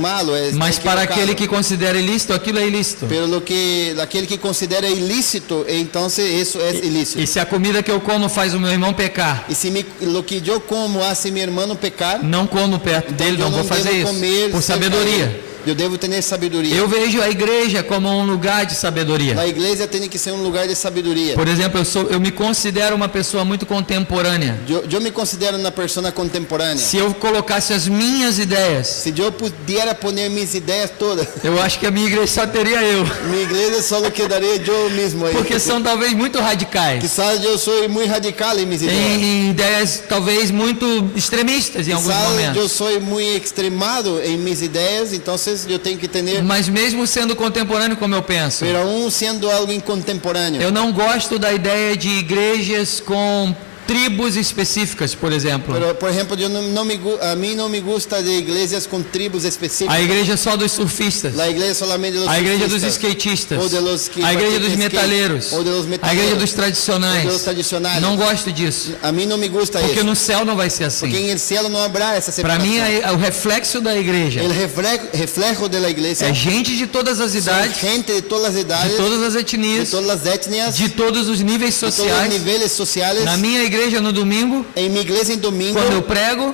malo, mas para aquele que considera ilícito, aquilo é ilícito. Pelo que aquele que considera ilícito, então isso é ilícito. E se a comida que eu como faz o meu irmão pecar? E se o que eu como faz meu irmão pecar? Não como perto dele, não vou fazer isso. Por sabedoria. Eu devo ter sabedoria. Eu vejo a igreja como um lugar de sabedoria. A igreja tem que ser um lugar de sabedoria. Por exemplo, eu me considero uma pessoa muito contemporânea. Eu me considero uma pessoa contemporânea. Se eu colocasse as minhas ideias, se eu pudesse pôr minhas ideias todas, eu acho que a minha igreja só teria eu. Minha igreja só quedaria eu mesmo aí. Porque são talvez muito radicais. Quizás eu sou muito radical em minhas ideias. Em ideias talvez muito extremistas em alguns momentos. Eu sou muito extremado em minhas ideias, então eu tenho que ter. Mas mesmo sendo contemporâneo como eu penso, pero aún sendo alguém contemporâneo, eu não gosto da ideia de igrejas com tribos específicas, por exemplo. Pero, por exemplo, a mim não me gusta de igrejas com tribos específicas. A igreja só dos surfistas. A igreja solamente dos surfistas. A igreja dos skatistas. Ou de los que a igreja dos metaleiros. Ou de los a igreja dos tradicionais. Ou de los tradicionais. Não gosto disso. A mim não me gusta isso. Porque no céu não vai ser assim. Porque no céu não haverá essa separação. Para mim, o reflexo da igreja. O reflexo da igreja. É gente de todas as idades. Gente de todas as idades. De todas as etnias. De todas as etnias. De todos os níveis sociais. De todos os níveis sociais. Na minha igreja no domingo. Em minha igreja em domingo,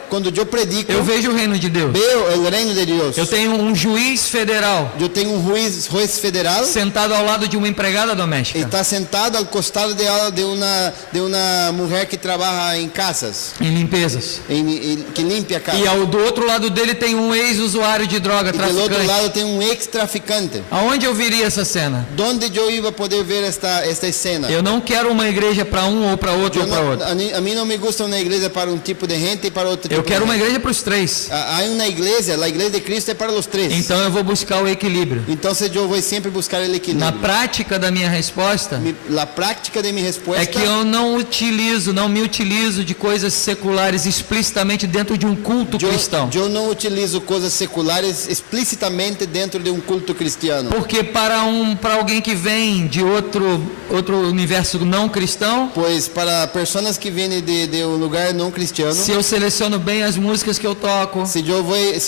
quando eu predico, eu vejo o reino de Deus. Vejo o reino de Deus. Eu tenho um juiz federal. Eu tenho um juiz federal sentado ao lado de uma empregada doméstica. Está sentado ao costado de uma mulher que trabalha em casas. Em limpezas. Que limpa a casa. E do outro lado dele tem um ex-usuário de droga, traficante. E do outro lado tem um ex-traficante. Aonde eu viria essa cena? Onde eu ia poder ver esta cena? Eu não quero uma igreja para um ou para outro ou para outro. A mim não me gusta uma igreja para um tipo de gente e para outro tipo. Eu quero uma igreja para os três. Há uma igreja, a igreja de Cristo é para os três. Então eu vou buscar o equilíbrio. Então eu vou sempre buscar o equilíbrio. Na prática da minha resposta, a prática de minha resposta é que eu não me utilizo de coisas seculares explicitamente dentro de um culto cristão. Eu não utilizo coisas seculares explicitamente dentro de um culto cristiano. Porque para alguém que vem de outro universo não cristão, pois para pessoas que vêm de um lugar não cristiano, se eu seleciono bem as músicas que eu toco, se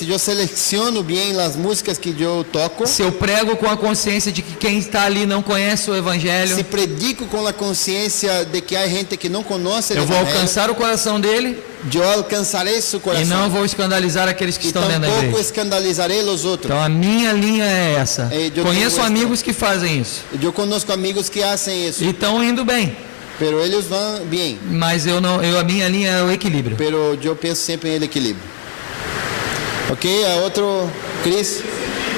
eu seleciono bem as músicas que eu toco, se eu prego com a consciência de que quem está ali não conhece o evangelho, se predico com a consciência de que há gente que não conhece o evangelho, eu vou alcançar o coração dele, eu alcançarei seu coração, e não vou escandalizar aqueles que estão dentro da igreja. Tampouco escandalizarei os outros. Então a minha linha é essa. Conheço amigos que fazem isso. Eu conosco amigos que fazem isso. E estão indo bem. Pero eles vão bem. Mas a minha linha é o equilíbrio. Pero eu penso sempre em equilíbrio. Ok, a outro, Cris.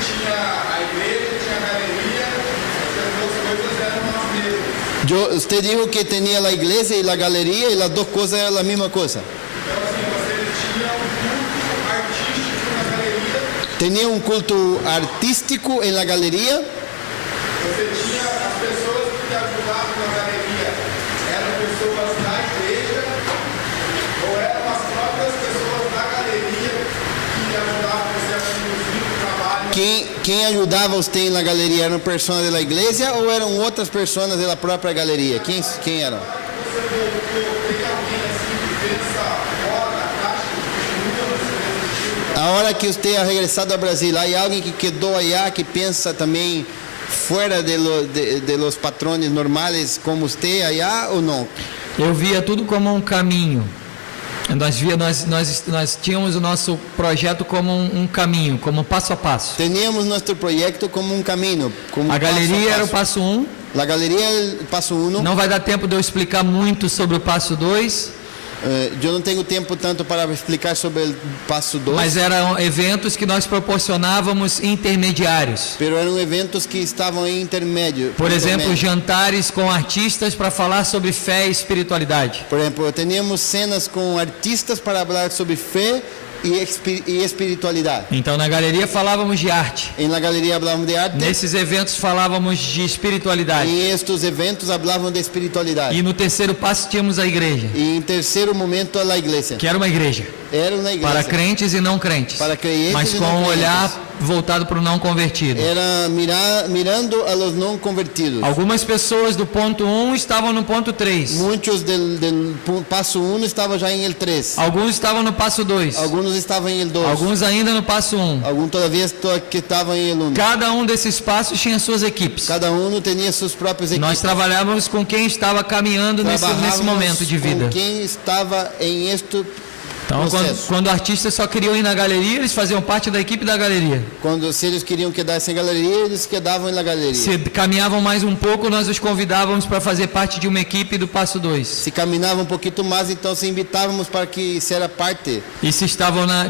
Tinha a igreja, tinha a galeria, as duas coisas eram as mesmas. Usted dijo que tenía la iglesia y la galería y las dos cosas eran la misma cosa. Tenía un culto artístico en la galería. Você tinha as pessoas que te ajudavam na galeria. Eram pessoas da igreja ou eram as próprias pessoas da galeria que te ajudavam você a conduzir o trabalho? ¿Quién ayudaba a usted en la galería? ¿Eran personas de la iglesia o eran otras personas de la propia galería? ¿Quién eran? Ahora que usted ha regresado a Brasil, ¿hay alguien que quedó allá que piensa también fuera de los patrones normales como usted allá o no? Eu via tudo como um caminho. Nós tínhamos o nosso projeto como um caminho, como passo a passo. Teníamos nuestro proyecto como un camino. Como A galeria era o paso. passo 1. La galería era el paso 1. Não vai dar tempo de eu explicar muito sobre o passo 2, Yo no tengo tiempo tanto para explicar sobre el paso 2. mas eram eventos que nós proporcionávamos intermediários. Pero eran eventos que estavam em intermédio. Por exemplo, intermédio. jantares com artistas para falar sobre fé e espiritualidade. Por exemplo, teníamos cenas com artistas para falar sobre fé e espiritualidade. Então, na galeria falávamos de arte. Em la galeria hablavam de arte. Nesses eventos falávamos de espiritualidade. Em estes eventos hablavam de espiritualidade. E no terceiro passo tínhamos a igreja, E em terceiro momento a igreja. que era uma igreja Era uma igreja. para crentes e não crentes, Para crentes mas e com não um olhar crentes. voltado para o não convertido. Era mirando a los não convertidos. Algumas pessoas do ponto 1 estavam no ponto 3. Muitos del passo 1 estavam já em el 3. Alguns estavam no passo 2. Alguns estavam em el 2. Alguns ainda no passo 1. Alguns todavia que estavam em el 1. Cada um desses passos tinha suas equipes. Cada um tinha seus próprios equipes. Nós trabalhávamos com quem estava caminhando nesse momento de vida. Com quem estava em este Então, processo. quando artistas só queriam ir na galeria, eles faziam parte da equipe da galeria. Se eles queriam quedar-se em galeria, eles quedavam na galeria. Se caminhavam mais um pouco, nós os convidávamos para fazer parte de uma equipe do passo 2. Se caminhavam um pouquinho mais, então se invitávamos para que seja parte. E se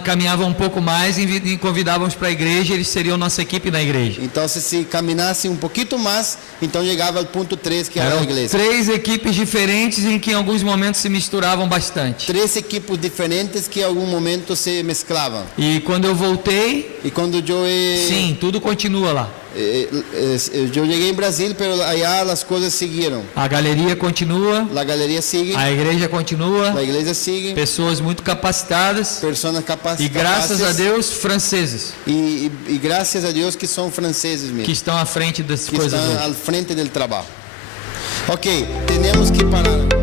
caminhavam um pouco mais, convidávamos para a igreja, eles seriam nossa equipe na igreja. Então se caminasse um pouquinho mais, então chegava ao ponto 3, que era a Eram igreja. 3 equipes diferentes em que em alguns momentos se misturavam bastante. 3 equipes diferentes que em algum momento se mesclavam. E quando eu voltei, E quando eu sim, tudo continua lá. eu cheguei em Brasil, mas allá as coisas seguiram. A galeria continua, A galeria sigue, a igreja continua, a igreja sigue, pessoas muito capacitadas pessoas capazes. e graças a Deus franceses E graças a Deus que são franceses mesmo. que estão à frente das Que coisas estão hoje. ao frente do trabalho. Ok, temos que parar.